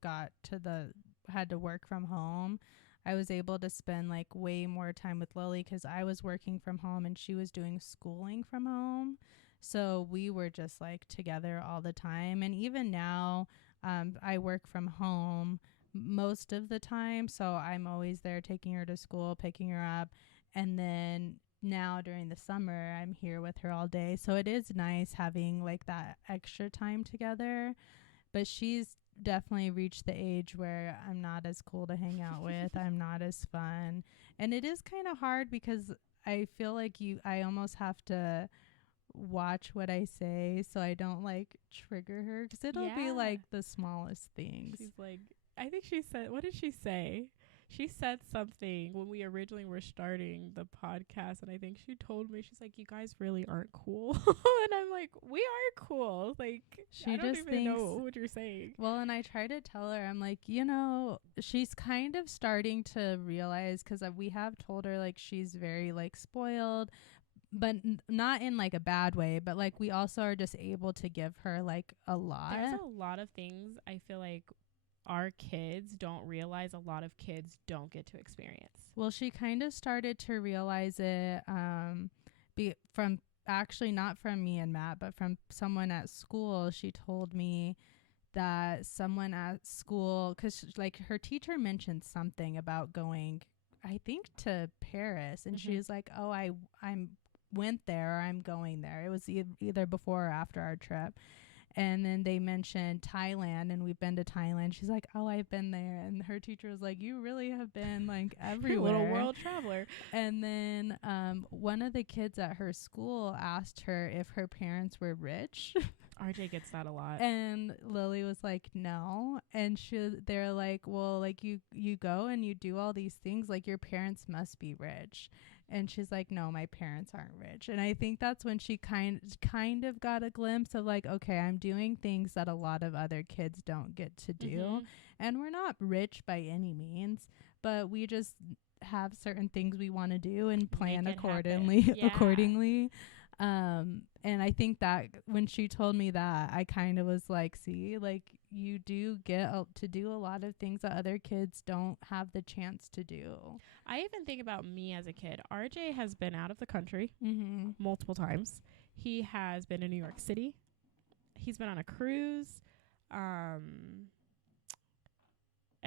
had to work from home, I was able to spend like way more time with Lily because I was working from home and she was doing schooling from home. So we were just like together all the time. And even now, I work from home most of the time. So I'm always there taking her to school, picking her up. And then now during the summer, I'm here with her all day. So it is nice having like that extra time together. But she's definitely reached the age where I'm not as cool to hang out with. I'm not as fun. And it is kind of hard because I feel like I almost have to watch what I say so I don't like trigger her because it'll be like the smallest things. She's like, I think she said, what did she say? She said something when we originally were starting the podcast, and I think she told me, she's like, you guys really aren't cool. And I'm like, we are cool. Like, I don't even know what you're saying. Well, and I try to tell her, I'm like, you know, she's kind of starting to realize, because we have told her, like, she's very, like, spoiled. but not in like a bad way, but like we also are just able to give her like a lot. There's a lot of things I feel like our kids don't realize, a lot of kids don't get to experience. Well, she kind of started to realize it from actually not from me and Matt, but from someone at school. She told me that someone at school, because like her teacher mentioned something about going, I think, to Paris, and she was like, oh, I'm went there, or I'm going there. It was either before or after our trip. And then they mentioned Thailand, and we've been to Thailand. She's like, oh, I've been there. And her teacher was like, you really have been like everywhere. Little world traveler. And then one of the kids at her school asked her if her parents were rich. RJ gets that a lot. And Lily was like, no. And they're like, well, like you go and you do all these things, like your parents must be rich. And she's like, no, my parents aren't rich. And I think that's when she kind of got a glimpse of like, okay, I'm doing things that a lot of other kids don't get to do. And we're not rich by any means, but we just have certain things we want to do and plan accordingly. And I think that when she told me that, I kind of was like, see, like you do get to do a lot of things that other kids don't have the chance to do. I even think about me as a kid. RJ has been out of the country multiple times. He has been in New York City. He's been on a cruise. I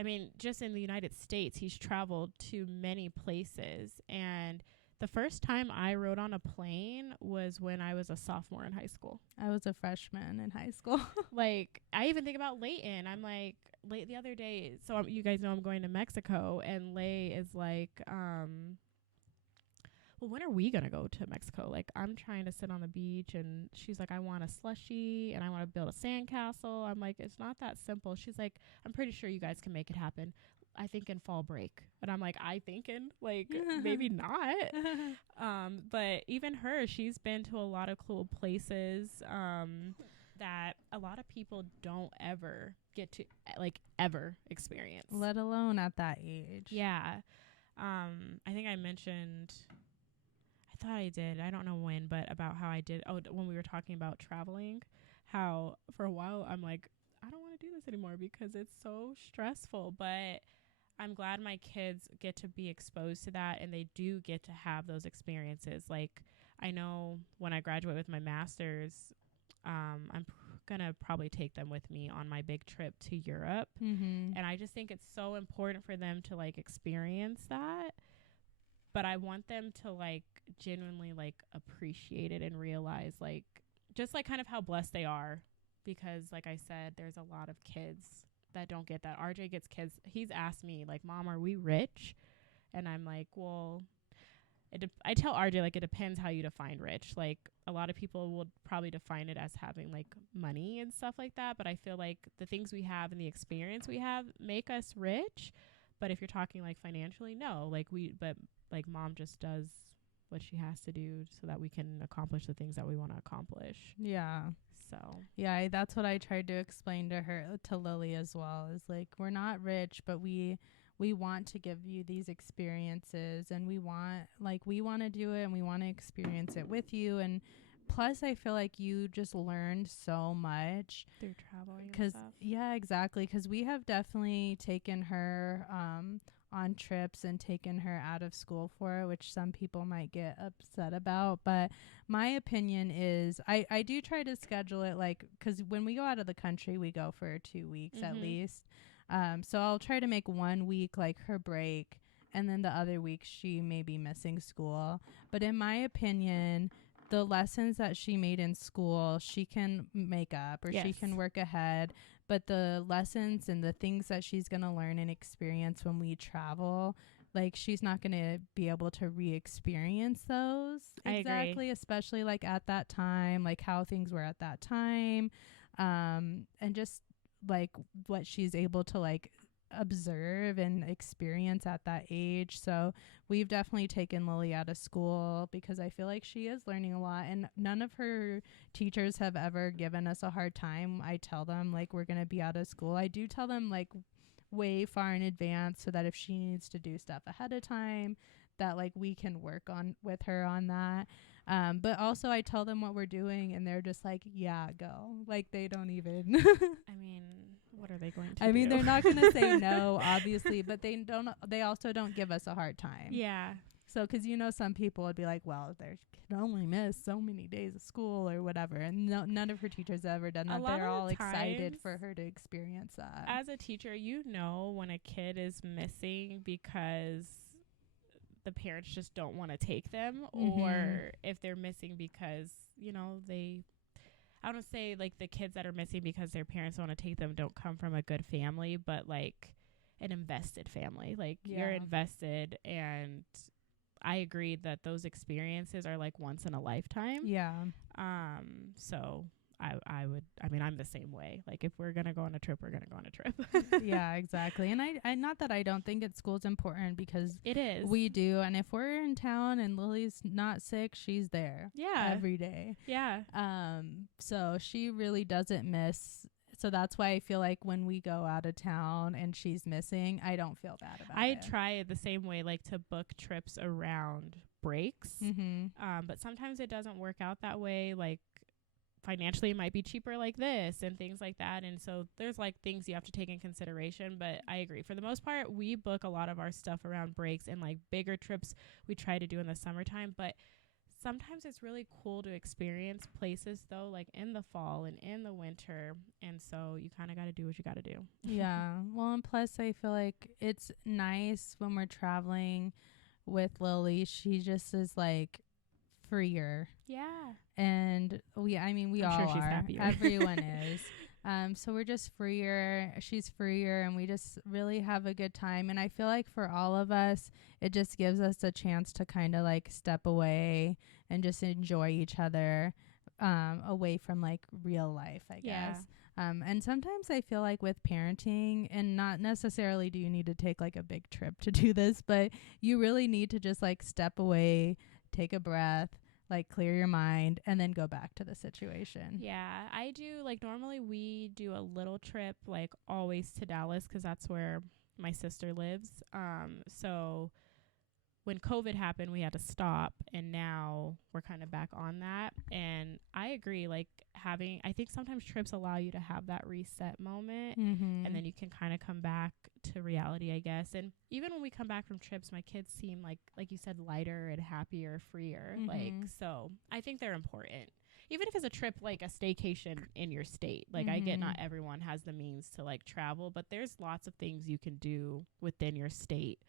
mean, just in the United States, he's traveled to many places. And the first time I rode on a plane was when I was a sophomore in high school. I was a freshman in high school. Like, I even think about Layton. I'm like, the other day, so you guys know I'm going to Mexico, and Lay is like, well, when are we going to go to Mexico? Like, I'm trying to sit on the beach, and she's like, I want a slushie, and I want to build a sandcastle. I'm like, it's not that simple. She's like, I'm pretty sure you guys can make it happen. I think in fall break. And I'm like, like, maybe not. But even her, she's been to a lot of cool places that a lot of people don't ever get to, like, ever experience. Let alone at that age. Yeah. I think I mentioned, I thought I did, I don't know when, but about how I did, when we were talking about traveling, how for a while I'm like, I don't want to do this anymore because it's so stressful. But I'm glad my kids get to be exposed to that, and they do get to have those experiences. Like, I know when I graduate with my master's, I'm gonna probably take them with me on my big trip to Europe. And I just think it's so important for them to like experience that. But I want them to like genuinely like appreciate it and realize like just like kind of how blessed they are, because like I said, there's a lot of kids that don't get that. RJ gets kids. He's asked me like, Mom, are we rich? And I'm like, well, I tell RJ, like, it depends how you define rich. Like, a lot of people will probably define it as having like money and stuff like that. But I feel like the things we have and the experience we have make us rich. But if you're talking like financially, no, like but like Mom just does what she has to do so that we can accomplish the things that we want to accomplish. Yeah. So yeah, that's what I tried to explain to Lily as well, is like, we're not rich, but we want to give you these experiences, and we want to do it, and we want to experience it with you. And plus I feel like you just learned so much through traveling. Yeah, exactly. Because we have definitely taken her on trips and taken her out of school for it, which some people might get upset about. But my opinion is I do try to schedule it, like, because when we go out of the country, we go for 2 weeks at least. So I'll try to make 1 week like her break, and then the other week she may be missing school. But in my opinion, the lessons that she made in school, she can make up, or she can work ahead. But the lessons and the things that she's going to learn and experience when we travel, like, she's not going to be able to re-experience those. I agree. Especially like at that time, like how things were at that time. And just like what she's able to like observe and experience at that age. So we've definitely taken Lily out of school because I feel like she is learning a lot, and none of her teachers have ever given us a hard time. I tell them like, we're going to be out of school. I do tell them like way far in advance, so that if she needs to do stuff ahead of time, that like we can work on with her on that. But also I tell them what we're doing and they're just like, yeah, go. Like they don't even. I mean, what are they going to I do? mean, they're not going to say no, obviously, but they also don't give us a hard time. Yeah. So, cause some people would be like, well, they can only miss so many days of school or whatever. And none of her teachers have ever done that. They're all excited for her to experience that. As a teacher, when a kid is missing because the parents just don't want to take them, or if they're missing because, I don't say like the kids that are missing because their parents don't want to take them don't come from a good family, but like an invested family. Like you're invested, and I agree that those experiences are like once in a lifetime. Yeah. So I'm the same way. Like if we're going to go on a trip, we're going to go on a trip. Yeah, exactly. And I not that I don't think school's important, because it is. We do. And if we're in town and Lily's not sick, she's there. Yeah. Every day. Yeah. So she really doesn't miss. So that's why I feel like when we go out of town and she's missing, I don't feel bad about it. I try it the same way, like to book trips around breaks. But sometimes it doesn't work out that way. Like financially it might be cheaper like this and things like that. And so there's like things you have to take in consideration. But I agree. For the most part, we book a lot of our stuff around breaks, and like bigger trips we try to do in the summertime. But sometimes it's really cool to experience places though, like in the fall and in the winter. And so you kind of got to do what you got to do. Yeah. Well, and plus I feel like it's nice when we're traveling with Lily. She just is like freer. Yeah. And we I'm all sure she's are. happier. Everyone is. So we're just freer. She's freer, and we just really have a good time. And I feel like for all of us, it just gives us a chance to kind of like step away and just enjoy each other, away from like real life, I guess. And sometimes I feel like with parenting, and not necessarily do you need to take like a big trip to do this, but you really need to just like step away, take a breath, like clear your mind, and then go back to the situation. Yeah, I do. Like normally we do a little trip, like always to Dallas, because that's where my sister lives. So when COVID happened, we had to stop, and now we're kind of back on that. And I agree, like I think sometimes trips allow you to have that reset moment, and then you can kind of come back to reality, I guess. And even when we come back from trips, my kids seem like you said, lighter and happier, freer. Like, so I think they're important. Even if it's a trip, like a staycation in your state. Like I get not everyone has the means to like travel, but there's lots of things you can do within your state.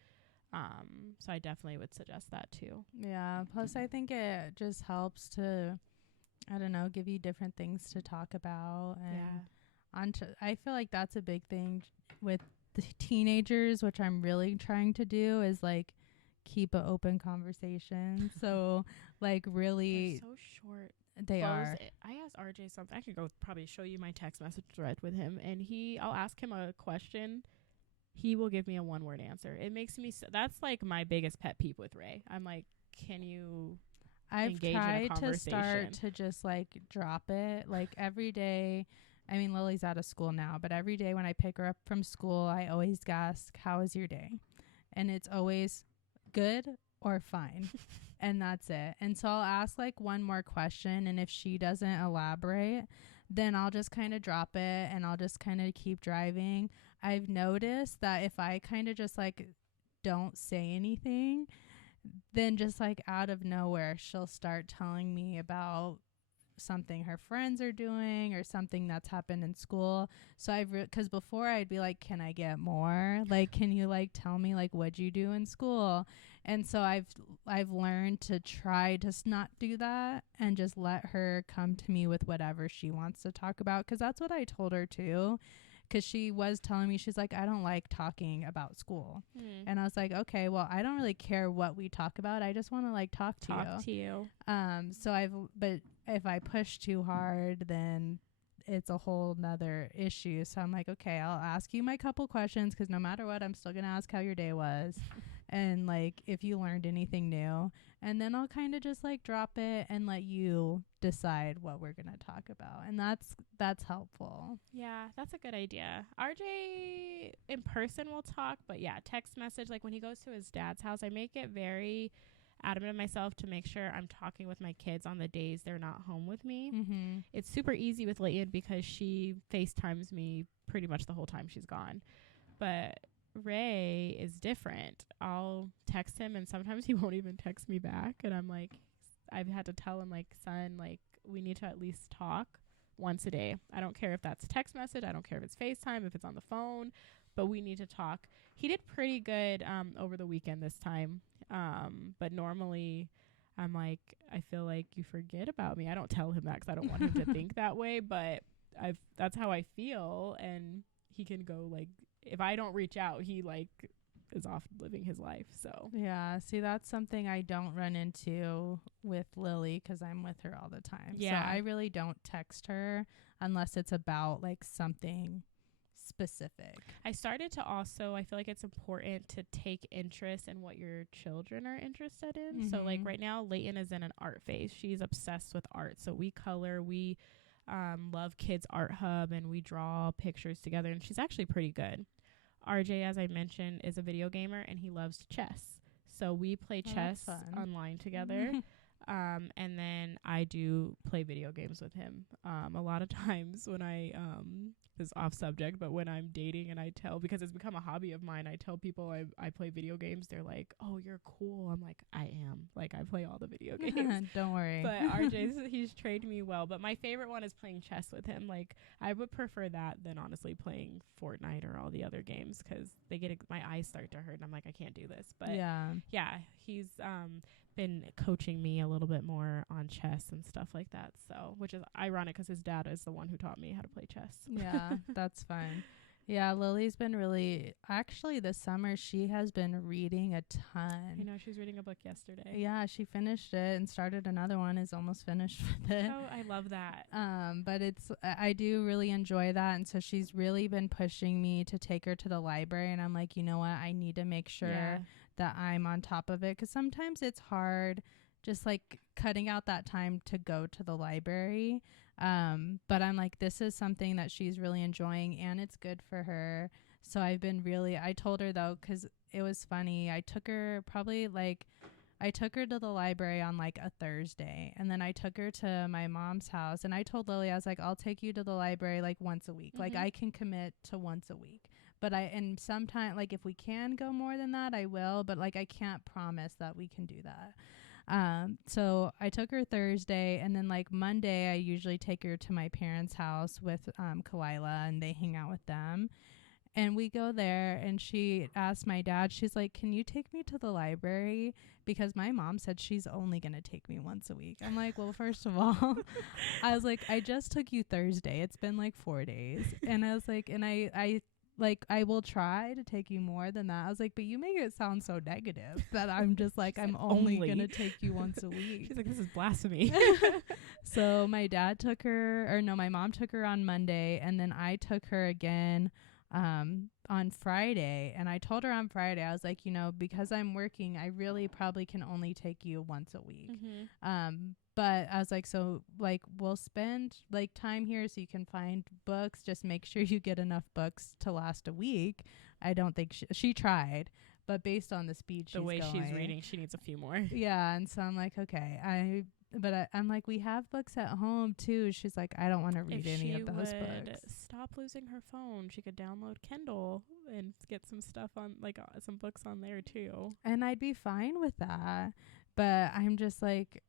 So I definitely would suggest that too. Yeah. Plus I think it just helps to, I don't know, give you different things to talk about. And I feel like that's a big thing with the teenagers, which I'm really trying to do, is like keep an open conversation. So like really, they're so short. They are. I asked RJ something. I could go probably show you my text message thread with him, and I'll ask him a question. He will give me a one-word answer. It makes me that's like my biggest pet peeve with Ray. I'm like, can you engage in a conversation? I've tried to start to just like drop it. Like every day, I mean, Lily's out of school now, but every day when I pick her up from school, I always ask, how was your day? And it's always good or fine. And that's it. And so I'll ask like one more question, and if she doesn't elaborate, then I'll just kind of drop it and I'll just kind of keep driving. I've noticed that if I kind of just like don't say anything, then just like out of nowhere, she'll start telling me about something her friends are doing or something that's happened in school. So because before I'd be like, can I get more? Like, can you like tell me like what'd you do in school? And so I've learned to try to not do that and just let her come to me with whatever she wants to talk about. Because that's what I told her too. Because she was telling me, she's like, I don't like talking about school. And I was like, okay, well, I don't really care what we talk about. I just want to like talk to you. But if I push too hard, then it's a whole nother issue. So I'm like, okay, I'll ask you my couple questions, because no matter what, I'm still going to ask how your day was. And like, if you learned anything new, and then I'll kind of just like drop it and let you decide what we're going to talk about. And that's helpful. Yeah, that's a good idea. RJ in person will talk, but yeah, text message, like when he goes to his dad's house, I make it very out of myself to make sure I'm talking with my kids on the days they're not home with me. Mm-hmm. It's super easy with Layton because she FaceTimes me pretty much the whole time she's gone. But Ray is different. I'll text him and sometimes he won't even text me back. And I'm like, I've had to tell him, like, son, like, we need to at least talk once a day. I don't care if that's text message. I don't care if it's FaceTime, if it's on the phone, but we need to talk. He did pretty good over the weekend this time. But normally I'm like, I feel like you forget about me. I don't tell him that because I don't want him to think that way, but that's how I feel. And he can go, like, if I don't reach out, he, like, is off living his life. So yeah, see, that's something I don't run into with Lily because I'm with her all the time. Yeah. So I really don't text her unless it's about like something specific. I started to also, I feel like it's important to take interest in what your children are interested in. Mm-hmm. So like right now, Layton is in an art phase. She's obsessed with art. So we color, we love Kids Art Hub, and we draw pictures together, and she's actually pretty good. RJ, as I mentioned, is a video gamer, and he loves chess. So we play chess online together. And then I do play video games with him. A lot of times when this is off subject, but when I'm dating and I tell, because it's become a hobby of mine, I tell people I play video games. They're like, oh, you're cool. I'm like, I am. Like, I play all the video games. Don't worry. But he's trained me well. But my favorite one is playing chess with him. Like, I would prefer that than honestly playing Fortnite or all the other games because my eyes start to hurt and I'm like, I can't do this. But yeah, he's been coaching me a little bit more on chess and stuff like that. So, which is ironic because his dad is the one who taught me how to play chess. Yeah, that's fun. Yeah, Lily's been actually this summer she has been reading a ton. You know, she's reading a book yesterday. Yeah, she finished it and started another one, is almost finished with it. Oh, I love that. But I do really enjoy that. And so she's really been pushing me to take her to the library. And I'm like, you know what? I need to make sure that I'm on top of it. 'Cause sometimes it's hard just like cutting out that time to go to the library. But I'm like, this is something that she's really enjoying and it's good for her. So I told her though, 'cause it was funny. I took her to the library on like a Thursday, and then I took her to my mom's house, and I told Lily, I was like, I'll take you to the library like once a week. Mm-hmm. Like I can commit to once a week, but and sometimes like if we can go more than that, I will, but like I can't promise that we can do that. So I took her Thursday, and then like Monday, I usually take her to my parents' house with Kalila, and they hang out with them. And we go there, and she asked my dad, she's like, can you take me to the library? Because my mom said she's only going to take me once a week. I'm like, well, first of all, I was like, I just took you Thursday. It's been like 4 days. And I was like, and I will try to take you more than that. I was like, but you make it sound so negative that I'm just like, I'm only going to take you once a week. She's like, this is blasphemy. So my mom took her on Monday, and then I took her again on Friday. And I told her on Friday, I was like, you know, because I'm working, I really probably can only take you once a week. Mm-hmm. But I was like, so like we'll spend like time here so you can find books. Just make sure you get enough books to last a week. I don't think she tried, but based on the speed she's reading, she needs a few more. Yeah. And so I'm like, okay, I'm like, we have books at home too. She's like, I don't want to read any of those books. Stop losing her phone. She could download Kindle and get some stuff on, like some books on there too. And I'd be fine with that. But I'm just like,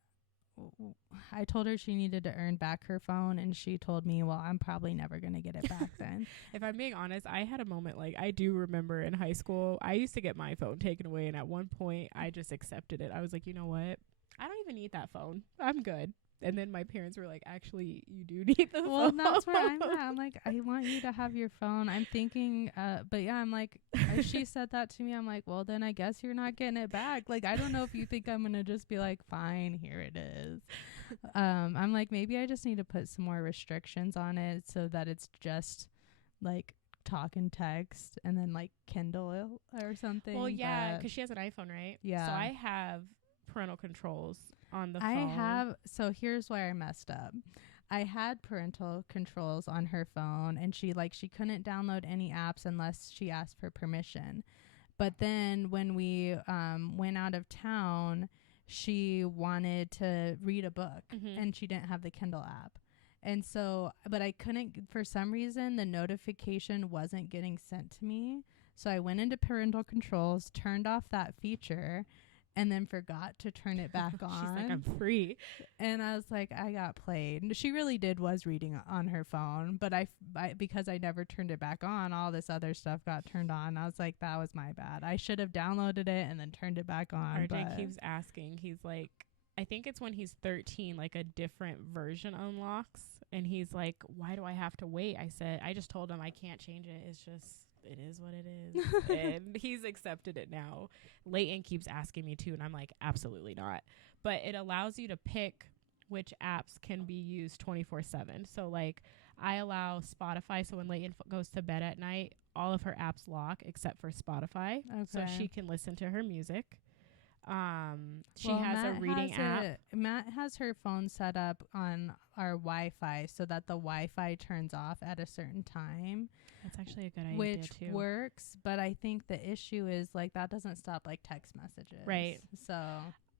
I told her she needed to earn back her phone, and she told me, well, I'm probably never going to get it back then. If I'm being honest, I had a moment, like I do remember in high school, I used to get my phone taken away, and at one point I just accepted it. I was like, you know what? I don't even need that phone. I'm good. And then my parents were like, actually, you do need the phone. Well, that's where I'm at. I'm like, I want you to have your phone. I'm thinking, but yeah, I'm like, she said that to me. I'm like, well, then I guess you're not getting it back. Like, I don't know if you think I'm going to just be like, fine, here it is. I'm like, maybe I just need to put some more restrictions on it so that it's just like talk and text and then like Kindle or something. Well, yeah, because she has an iPhone, right? Yeah. So I have parental controls on the phone. So here's where I messed up. I had parental controls on her phone, and she couldn't download any apps unless she asked for permission. But then when we went out of town, she wanted to read a book Mm-hmm. and she didn't have the Kindle app. And so, but I couldn't, for some reason, the notification wasn't getting sent to me. So I went into parental controls, turned off that feature, and then forgot to turn it back on. She's like, I'm free. And I was like, I got played. And she really was reading on her phone, but because I never turned it back on, all this other stuff got turned on. I was like, that was my bad. I should have downloaded it and then turned it back on. RJ keeps asking. He's like, I think it's when he's 13, like a different version unlocks. And he's like, why do I have to wait? I just told him I can't change it. It's just, it is what it is. And he's accepted it now. Leighton keeps asking me too, and I'm like, absolutely not. But it allows you to pick which apps can be used 24/7. So like I allow Spotify, so when Leighton goes to bed at night, all of her apps lock except for Spotify. Okay. So she can listen to her music. She Well, has Matt a reading app. Matt has her phone set up on our Wi-Fi so that the Wi-Fi turns off at a certain time. That's actually a good idea which too. works, but I think the issue is like that doesn't stop like text messages. Right. So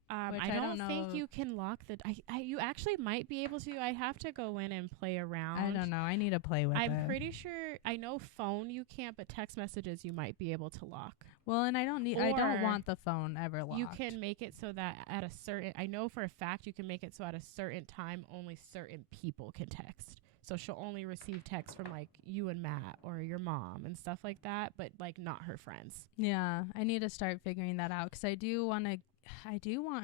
I don't think you can lock the. You actually might be able to. I have to go in and play around. I don't know. I need to play with it. I'm pretty sure. I know phone you can't, but text messages you might be able to lock. Well, and I don't want the phone ever locked. You can make it so that at a certain. I know for a fact you can make it so at a certain time only certain people can text. So she'll only receive texts from like you and Matt or your mom and stuff like that, but like not her friends. Yeah, I need to start figuring that out because I do want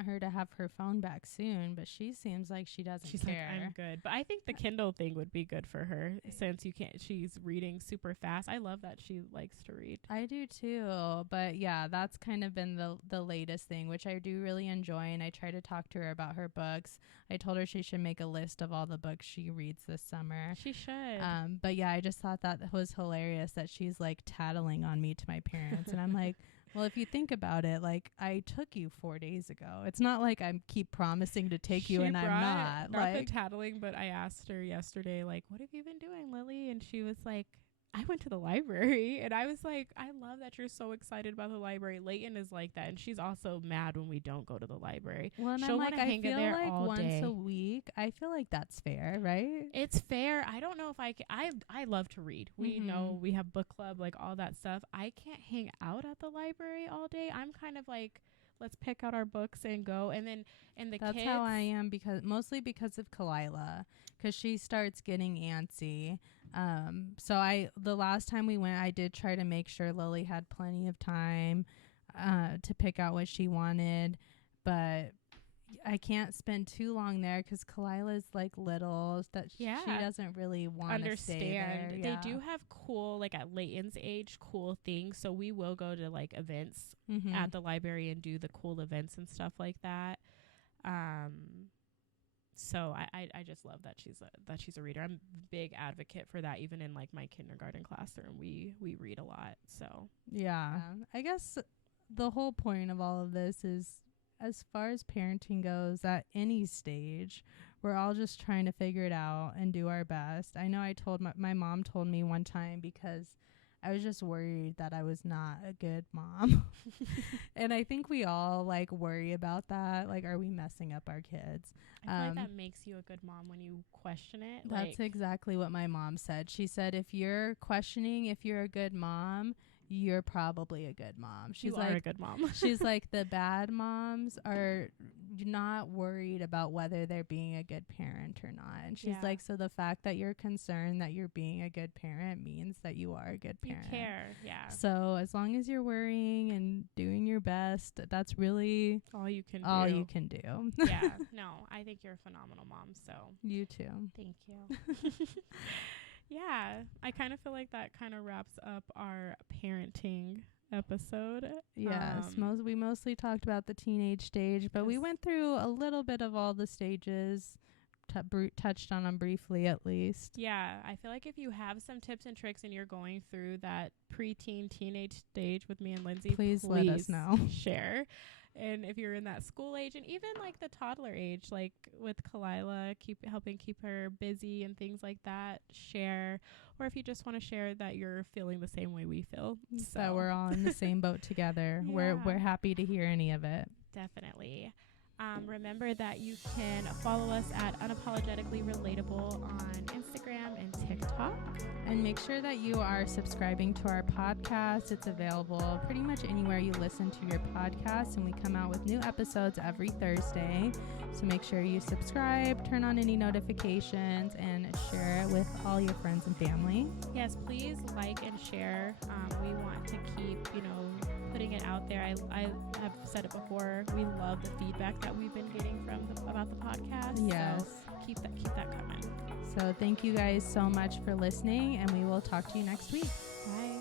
her to have her phone back soon, but she seems like she doesn't She's care. like, I'm good. But I think the Kindle thing would be good for her since she's reading super fast. I love that she likes to read. I do too. But yeah, that's kind of been the latest thing, which I do really enjoy. And I try to talk to her about her books. I told her she should make a list of all the books she reads this summer. She should. But yeah, I just thought that was hilarious that she's like tattling on me to my parents. And I'm like, well, if you think about it, like I took you 4 days ago. It's not like I keep promising to take you and I'm not. Not like the tattling, but I asked her yesterday, like, what have you been doing, Lily? And she was like, I went to the library. And I was like, I love that you're so excited about the library. Leighton is like that. And she's also mad when we don't go to the library. Well, and She'll I'm like, I feel there like all once day. a week, I feel like that's fair, right? It's fair. I don't know if I can. I love to read. We know we have book club, like all that stuff. I can't hang out at the library all day. I'm kind of like, let's pick out our books and go. And then, That's kids. how I am mostly because of Kalila, because she starts getting antsy. So the last time we went, I did try to make sure Lily had plenty of time, to pick out what she wanted, but I can't spend too long there because Kalila's like little that she doesn't really want to stay there. Yeah. They do have cool, like at Leighton's age, cool things. So we will go to like events Mm-hmm. at the library and do the cool events and stuff like that. So I just love that she's a reader. I'm a big advocate for that. Even in like my kindergarten classroom, we read a lot. So yeah, I guess the whole point of all of this is, as far as parenting goes, at any stage, we're all just trying to figure it out and do our best. I know I told my mom told me one time because I was just worried that I was not a good mom. And I think we all like worry about that. Like, are we messing up our kids? I feel like that makes you a good mom when you question it. That's exactly what my mom said. She said, if you're questioning if you're a good mom, you're probably a good mom. You are a good mom. She's like, the bad moms are not worried about whether they're being a good parent or not. And she's like, so the fact that you're concerned that you're being a good parent means that you are a good parent. You care, yeah. So as long as you're worrying and doing your best, that's really all you can do. Yeah, no, I think you're a phenomenal mom. So you too. Thank you. Yeah, I kind of feel like that kind of wraps up our parenting episode. Yes, we mostly talked about the teenage stage, but we went through a little bit of all the stages, touched on them briefly at least. Yeah, I feel like if you have some tips and tricks and you're going through that preteen teenage stage with me and Lindsay, please let us know. Share. And if you're in that school age and even like the toddler age, like with Kalila, helping keep her busy and things like that, share. Or if you just want to share that you're feeling the same way we feel. So we're all in the same boat together. Yeah. We're happy to hear any of it. Definitely. Remember that you can follow us at Unapologetically Relatable on Instagram and TikTok. And make sure that you are subscribing to our podcast. It's available pretty much anywhere you listen to your podcast, and we come out with new episodes every Thursday. So make sure you subscribe, turn on any notifications, and share it with all your friends and family. Yes, please like and share. We want to keep, putting it out there. I have said it before. We love the feedback that we've been getting about the podcast. Yes. So keep that coming. So thank you guys so much for listening, and we will talk to you next week. Bye.